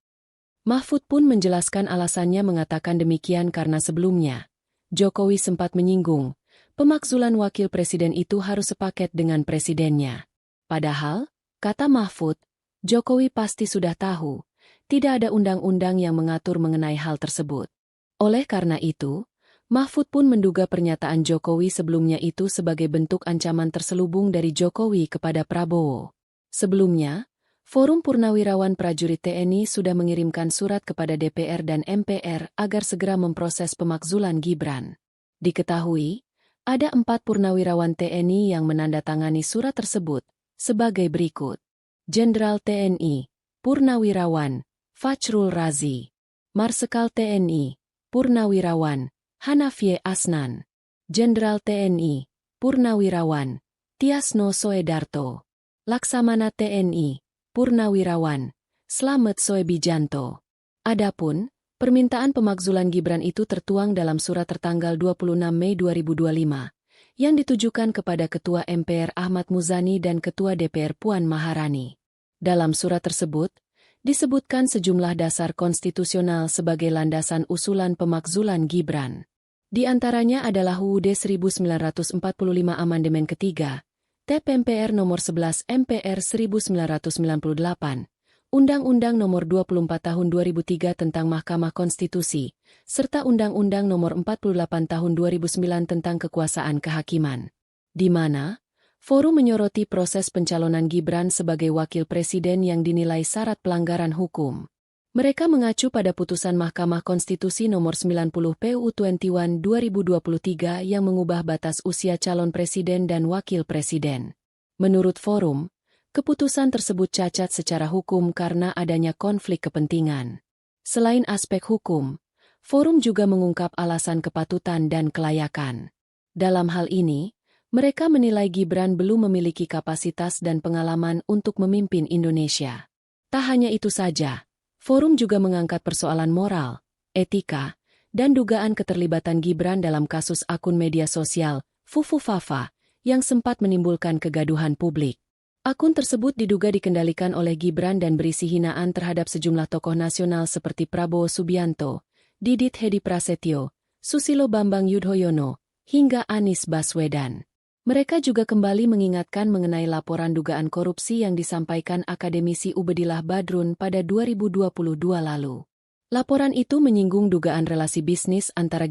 Mahfud pun menjelaskan alasannya mengatakan demikian karena sebelumnya, Jokowi sempat menyinggung, pemakzulan wakil presiden itu harus sepaket dengan presidennya. Padahal, kata Mahfud, Jokowi pasti sudah tahu, tidak ada undang-undang yang mengatur mengenai hal tersebut. Oleh karena itu, Mahfud pun menduga pernyataan Jokowi sebelumnya itu sebagai bentuk ancaman terselubung dari Jokowi kepada Prabowo. Sebelumnya, Forum Purnawirawan Prajurit TNI sudah mengirimkan surat kepada DPR dan MPR agar segera memproses pemakzulan Gibran. Diketahui, Ada 4 purnawirawan TNI yang menandatangani surat tersebut, sebagai berikut. Jenderal TNI, Purnawirawan, Fachrul Razi. Marsekal TNI, Purnawirawan, Hanafie Asnan. Jenderal TNI, Purnawirawan, Tiasno Soedarto. Laksamana TNI, Purnawirawan, Slamet Soebijanto. Adapun, permintaan pemakzulan Gibran itu tertuang dalam surat tertanggal 26 Mei 2025, yang ditujukan kepada Ketua MPR Ahmad Muzani dan Ketua DPR Puan Maharani. Dalam surat tersebut, disebutkan sejumlah dasar konstitusional sebagai landasan usulan pemakzulan Gibran. Di antaranya adalah UUD 1945 Amandemen Ketiga, TEP MPR Nomor 11 MPR 1998, Undang-Undang Nomor 24 Tahun 2003 tentang Mahkamah Konstitusi, serta Undang-Undang Nomor 48 Tahun 2009 tentang Kekuasaan Kehakiman. Di mana, forum menyoroti proses pencalonan Gibran sebagai wakil presiden yang dinilai syarat pelanggaran hukum. Mereka mengacu pada putusan Mahkamah Konstitusi Nomor 90 PUU 21 2023 yang mengubah batas usia calon presiden dan wakil presiden. Menurut forum, keputusan tersebut cacat secara hukum karena adanya konflik kepentingan. Selain aspek hukum, forum juga mengungkap alasan kepatutan dan kelayakan. Dalam hal ini, mereka menilai Gibran belum memiliki kapasitas dan pengalaman untuk memimpin Indonesia. Tak hanya itu saja, forum juga mengangkat persoalan moral, etika, dan dugaan keterlibatan Gibran dalam kasus akun media sosial, Fufufafa, yang sempat menimbulkan kegaduhan publik. Akun tersebut diduga dikendalikan oleh Gibran dan berisi hinaan terhadap sejumlah tokoh nasional seperti Prabowo Subianto, Didit Hedi Prasetyo, Susilo Bambang Yudhoyono, hingga Anies Baswedan. Mereka juga kembali mengingatkan mengenai laporan dugaan korupsi yang disampaikan akademisi Ubedillah Badrun pada 2022 lalu. Laporan itu menyinggung dugaan relasi bisnis antara